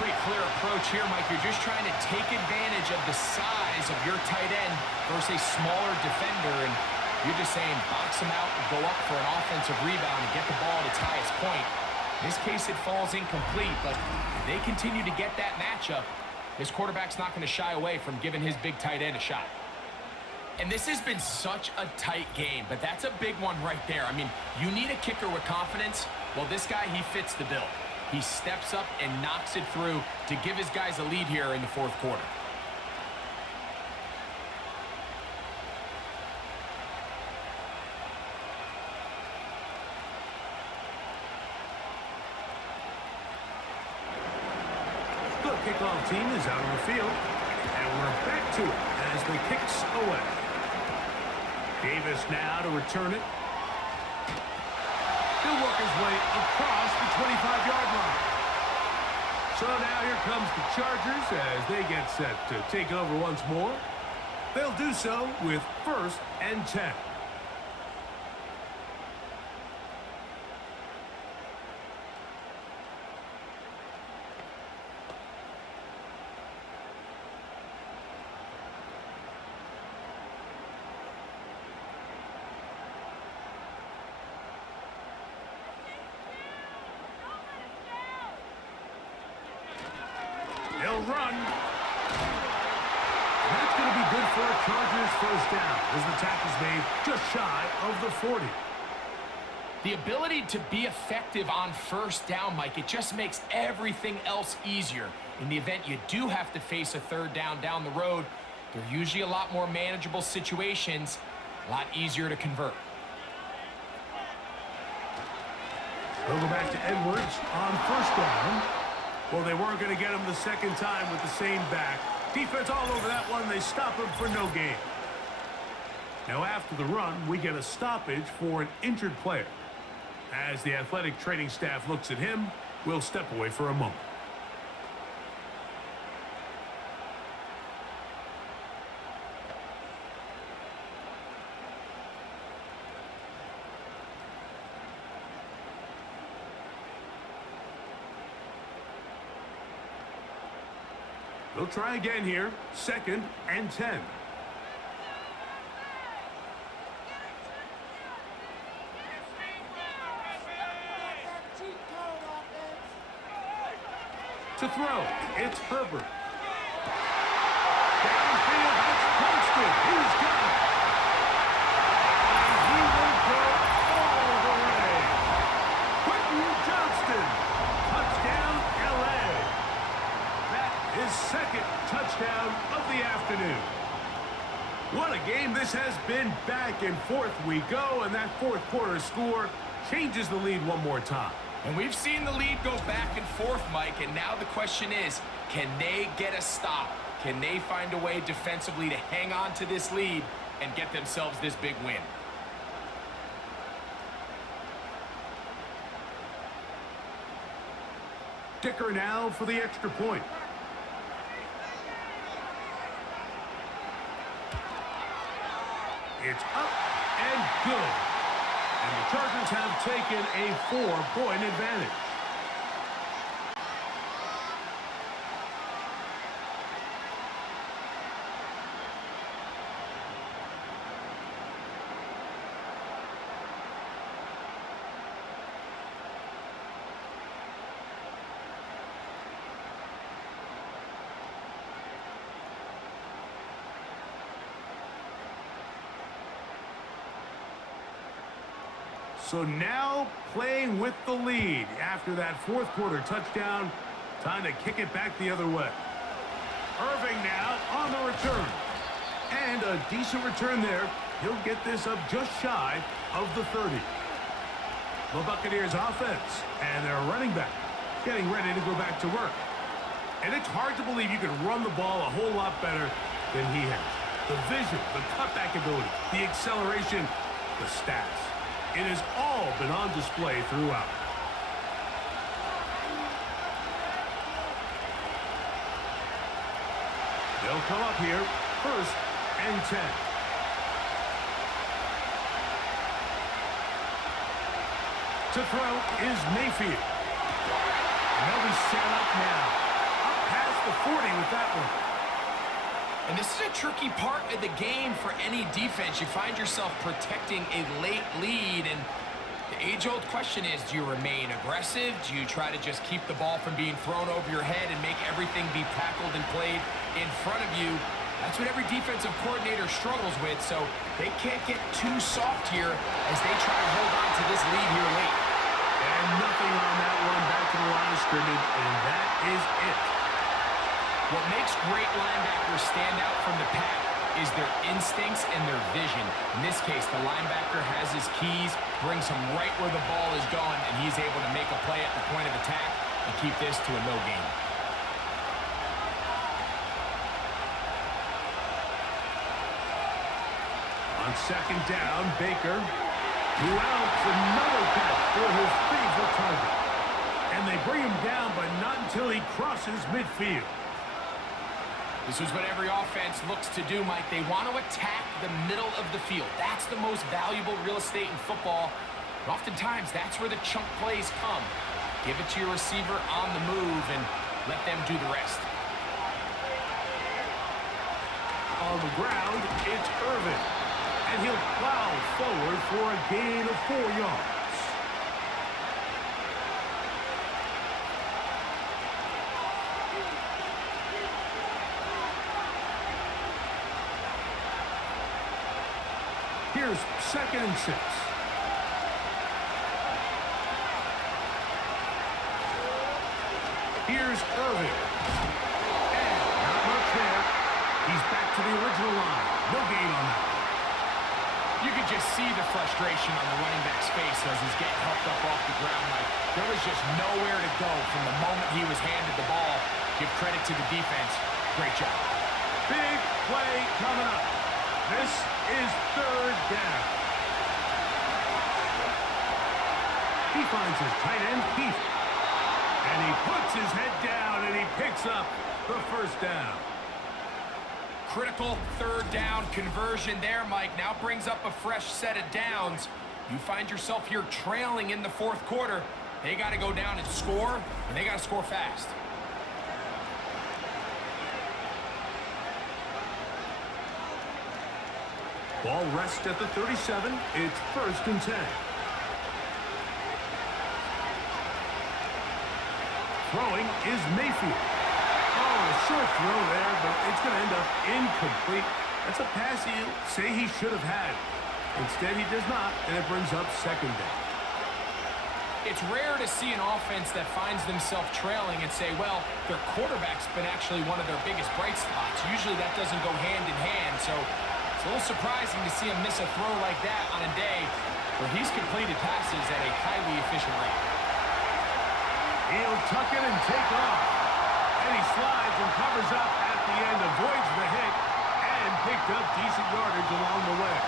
Pretty clear approach here, Mike. You're just trying to take advantage of the size of your tight end versus a smaller defender, and you're just saying box him out and go up for an offensive rebound and get the ball at its highest point. In this case, it falls incomplete, but they continue to get that matchup. This quarterback's not going to shy away from giving his big tight end a shot. And this has been such a tight game, but that's a big one right there. I mean, you need a kicker with confidence. Well, this guy, he fits the bill. He steps up and knocks it through to give his guys a lead here in the fourth quarter. The kickoff team is out on the field, and we're back to it as the kicks away. Davis now to return it. He'll work his way across the 25-yard line. So now here comes the Chargers as they get set to take over once more. They'll do so with 1st and 10. They'll run. And that's going to be good for a Chargers first down as the tackle's made just shy of the 40. The ability to be effective on first down, Mike, it just makes everything else easier. In the event you do have to face a third down the road, they're usually a lot more manageable situations, a lot easier to convert. They'll go back to Edwards on first down. Well, they weren't going to get him the second time with the same back. Defense all over that one. They stop him for no gain. Now, after the run, we get a stoppage for an injured player. As the athletic training staff looks at him, we'll step away for a moment. They'll try again here. 2nd and 10. To throw, it's Herbert. Downfield, that's Johnston. He's got it. And he will go all the way. Quentin Johnston. Touchdown, L.A. That is 2nd touchdown of the afternoon. What a game this has been. Back and forth we go, and that 4th quarter score changes the lead one more time. And we've seen the lead go back and forth, Mike, and now the question is, can they get a stop? Can they find a way defensively to hang on to this lead and get themselves this big win? Kicker now for the extra point. It's up and good. And the Chargers have taken a 4-point advantage. So now playing with the lead after that 4th quarter touchdown. Time to kick it back the other way. Irving now on the return. And a decent return there. He'll get this up just shy of the 30. The Buccaneers offense and their running back getting ready to go back to work. And it's hard to believe you can run the ball a whole lot better than he has. The vision, the cutback ability, the acceleration, the stats. It has all been on display throughout. They'll come up here, 1st and 10. To throw is Mayfield. And they'll be set up now. Up past the 40 with that one. And this is a tricky part of the game for any defense. You find yourself protecting a late lead, and the age-old question is, do you remain aggressive? Do you try to just keep the ball from being thrown over your head and make everything be tackled and played in front of you? That's what every defensive coordinator struggles with, so they can't get too soft here as they try to hold on to this lead here late. And nothing on that one back to the line of scrimmage, and that is it. What makes great linebackers stand out from the pack is their instincts and their vision. In this case, the linebacker has his keys, brings him right where the ball is going, and he's able to make a play at the point of attack and keep this to a no gain. On 2nd down, Baker, who outs another catch for his favorite target. And they bring him down, but not until he crosses midfield. This is what every offense looks to do, Mike. They want to attack the middle of the field. That's the most valuable real estate in football. And oftentimes, that's where the chunk plays come. Give it to your receiver on the move and let them do the rest. On the ground, it's Irvin. And he'll plow forward for a gain of 4 yards. Here's 2nd and 6. Here's Irving. And not much there. He's back to the original line. No gain on that. You could just see the frustration on the running back's face as he's getting helped up off the ground. Like, there was just nowhere to go from the moment he was handed the ball. Give credit to the defense. Great job. Big play coming up. This is 3rd down. He finds his tight end, Keith. And he puts his head down and he picks up the 1st down. Critical 3rd down conversion there, Mike. Now brings up a fresh set of downs. You find yourself here trailing in the 4th quarter. They got to go down and score, and they got to score fast. Ball rests at the 37. It's 1st and 10. Throwing is Mayfield. Oh, a short throw there, but it's going to end up incomplete. That's a pass you say he should have had. Instead, he does not, and it brings up 2nd down. It's rare to see an offense that finds themselves trailing and say, well, their quarterback's been actually one of their biggest bright spots. Usually that doesn't go hand in hand, so it's a little surprising to see him miss a throw like that on a day where he's completed passes at a highly efficient rate. He'll tuck it and take off. And he slides and covers up at the end, avoids the hit, and picked up decent yardage along the way.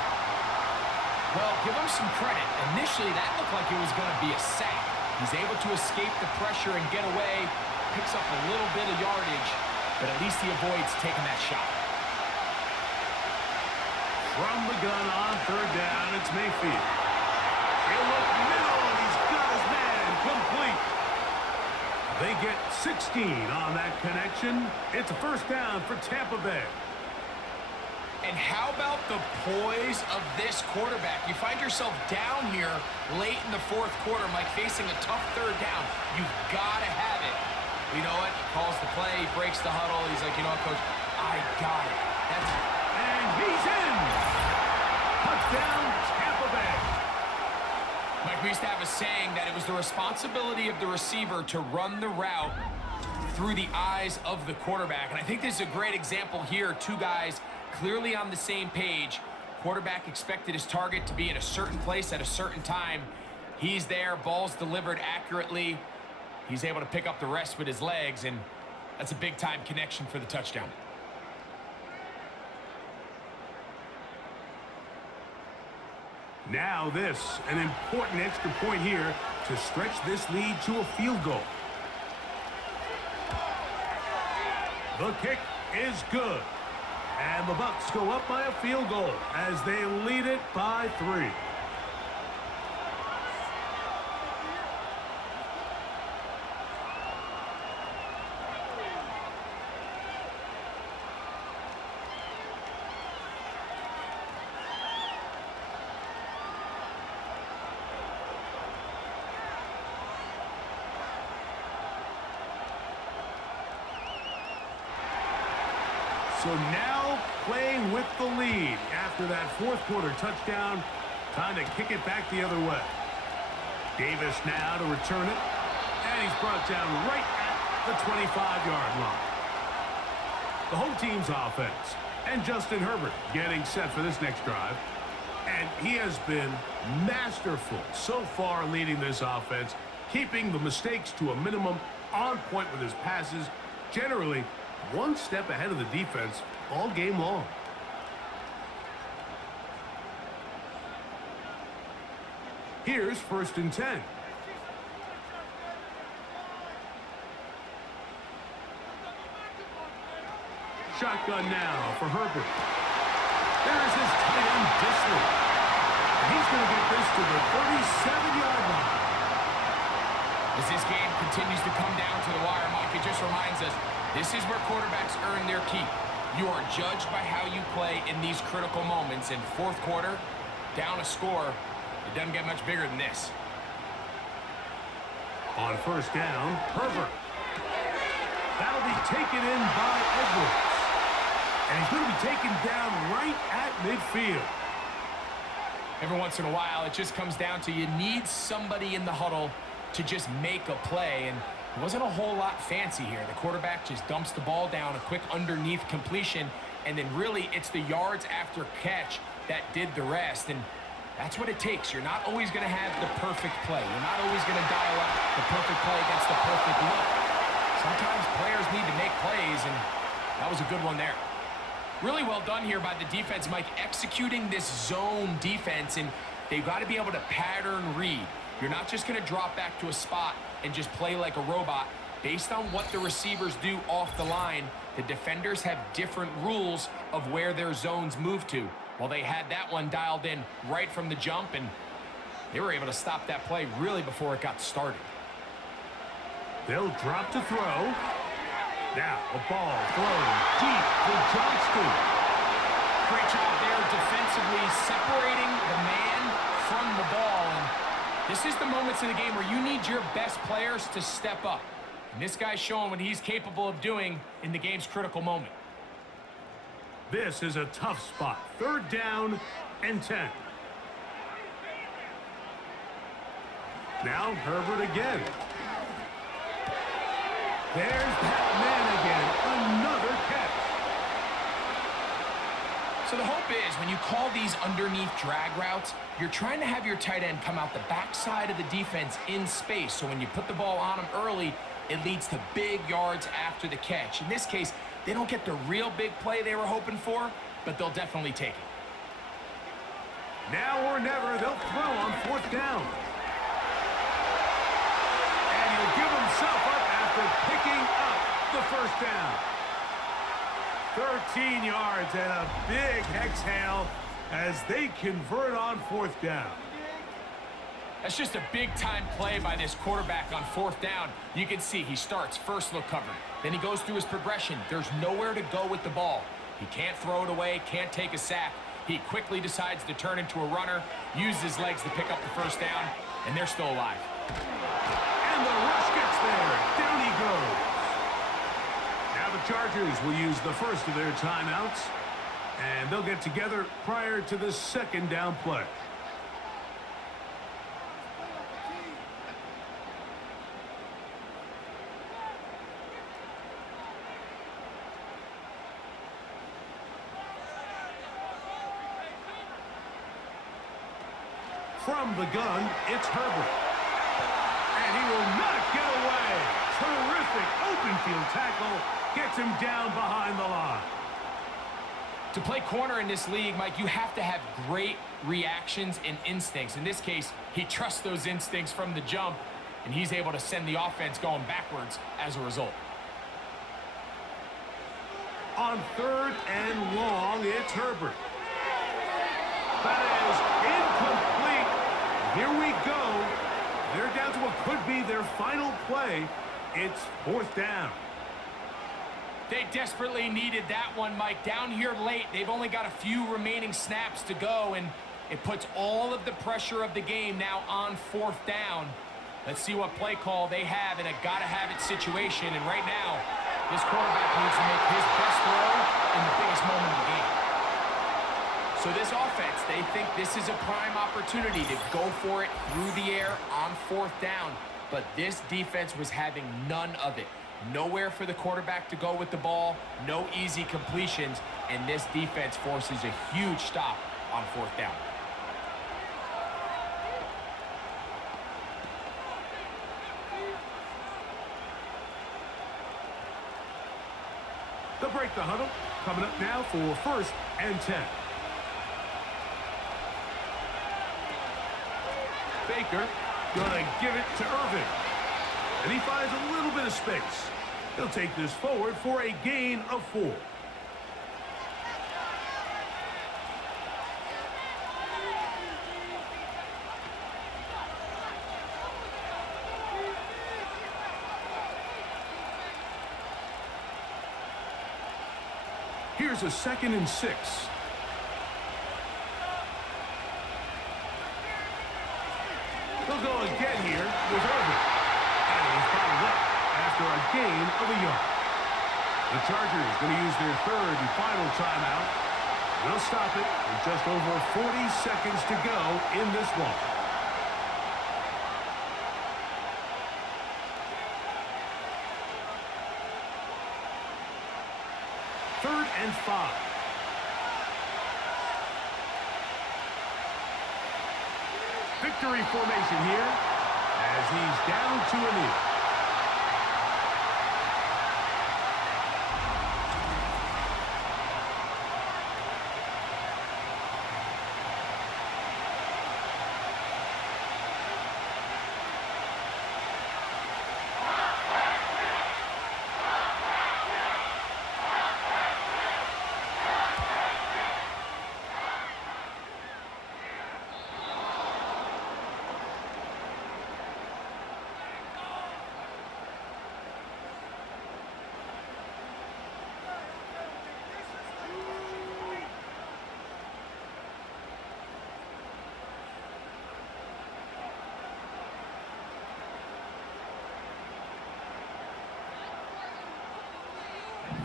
Well, give him some credit. Initially, that looked like it was going to be a sack. He's able to escape the pressure and get away, picks up a little bit of yardage, but at least he avoids taking that shot. From the gun on 3rd down, it's Mayfield. He'll look middle, and he's got his man complete. They get 16 on that connection. It's a 1st down for Tampa Bay. And how about the poise of this quarterback? You find yourself down here late in the 4th quarter, Mike, facing a tough 3rd down. You've got to have it. You know what? He calls the play, he breaks the huddle. He's like, you know what, Coach? I got it. That's it. And he's in. Touchdown, Tampa Bay. Mike, we used to have a saying that it was the responsibility of the receiver to run the route through the eyes of the quarterback. And I think this is a great example here. 2 guys clearly on the same page. Quarterback expected his target to be in a certain place at a certain time. He's there, ball's delivered accurately. He's able to pick up the rest with his legs, and that's a big-time connection for the touchdown. Now this, an important extra point here to stretch this lead to a field goal. The kick is good. And the Bucs go up by a field goal as they lead it by 3. So now playing with the lead after that 4th quarter touchdown. Time to kick it back the other way. Davis now to return it. And he's brought down right at the 25-yard line. The home team's offense. And Justin Herbert getting set for this next drive. And he has been masterful so far leading this offense, keeping the mistakes to a minimum, on point with his passes, generally one step ahead of the defense all game long. Here's 1st and 10. Shotgun now for Herbert. There's his tight end, Disley. He's going to get this to the 37-yard line. As this game continues to come down to the wire, Mike, it just reminds us, this is where quarterbacks earn their keep. You are judged by how you play in these critical moments. In 4th quarter, down a score, it doesn't get much bigger than this. On 1st down, Herbert. That'll be taken in by Edwards. And he's going to be taken down right at midfield. Every once in a while, it just comes down to you need somebody in the huddle to just make a play. And it wasn't a whole lot fancy here. The quarterback just dumps the ball down, a quick underneath completion, and then really it's the yards after catch that did the rest. And that's what it takes. You're not always going to have the perfect play. You're not always going to dial up the perfect play against the perfect look. Sometimes players need to make plays, and that was a good one there. Really well done here by the defense, Mike, executing this zone defense, and they've got to be able to pattern read. You're not just going to drop back to a spot and just play like a robot. Based on what the receivers do off the line, the defenders have different rules of where their zones move to. Well, they had that one dialed in right from the jump, and they were able to stop that play really before it got started. They'll drop to throw. Now a ball thrown deep for Johnston. Great job there defensively separating the man from the ball. And this is the moments in the game where you need your best players to step up. And this guy's showing what he's capable of doing in the game's critical moment. This is a tough spot. 3rd down and 10. Now Herbert again. There's that man again. Another catch. So the hope is when you call these underneath drag routes, you're trying to have your tight end come out the backside of the defense in space. So when you put the ball on him early, it leads to big yards after the catch. In this case, they don't get the real big play they were hoping for, but they'll definitely take it. Now or never, they'll throw on 4th down. And he'll give himself up after picking up the 1st down. 13 yards and a big exhale as they convert on 4th down. That's just a big-time play by this quarterback on 4th down. You can see he starts first look covered. Then he goes through his progression. There's nowhere to go with the ball. He can't throw it away, can't take a sack. He quickly decides to turn into a runner, use his legs to pick up the 1st down, and they're still alive. And the rush gets there. Down he goes. Now the Chargers will use the first of their timeouts, and they'll get together prior to the 2nd down play. From the gun, it's Herbert. And he will not get away. Terrific open field tackle. Gets him down behind the line. To play corner in this league, Mike, you have to have great reactions and instincts. In this case, he trusts those instincts from the jump, and he's able to send the offense going backwards as a result. On 3rd and long, it's Herbert. That is incomplete. Here we go. They're down to what could be their final play. It's 4th down. They desperately needed that one, Mike. Down here late, they've only got a few remaining snaps to go, and it puts all of the pressure of the game now on 4th down. Let's see what play call they have in a gotta-have-it situation. And right now, this quarterback needs to make his best throw in the biggest moment of the game. So this offense, they think this is a prime opportunity to go for it through the air on 4th down. But this defense was having none of it. Nowhere for the quarterback to go with the ball, no easy completions, and this defense forces a huge stop on 4th down. They'll break the huddle. Coming up now for 1st and 10. Baker gonna give it to Irving. And he finds a little bit of space. He'll take this forward for a gain of 4. Here's a 2nd and 6. They'll go again here with Irving. And he's fouled up after a gain of a yard. The Chargers going to use their 3rd and final timeout. They'll stop it with just over 40 seconds to go in this one. Third and 5. Victory formation here as he's down to a knee.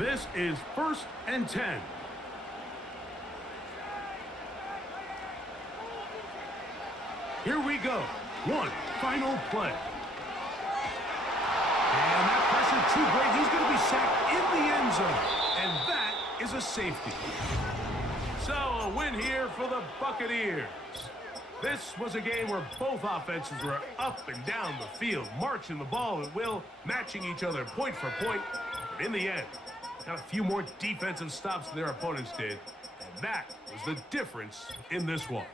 This is 1st and 10. Here we go. One final play. And that pressure too great. He's going to be sacked in the end zone. And that is a safety. So a win here for the Buccaneers. This was a game where both offenses were up and down the field, marching the ball at will, matching each other point for point. But in the end, got a few more defensive stops than their opponents did. And that was the difference in this one.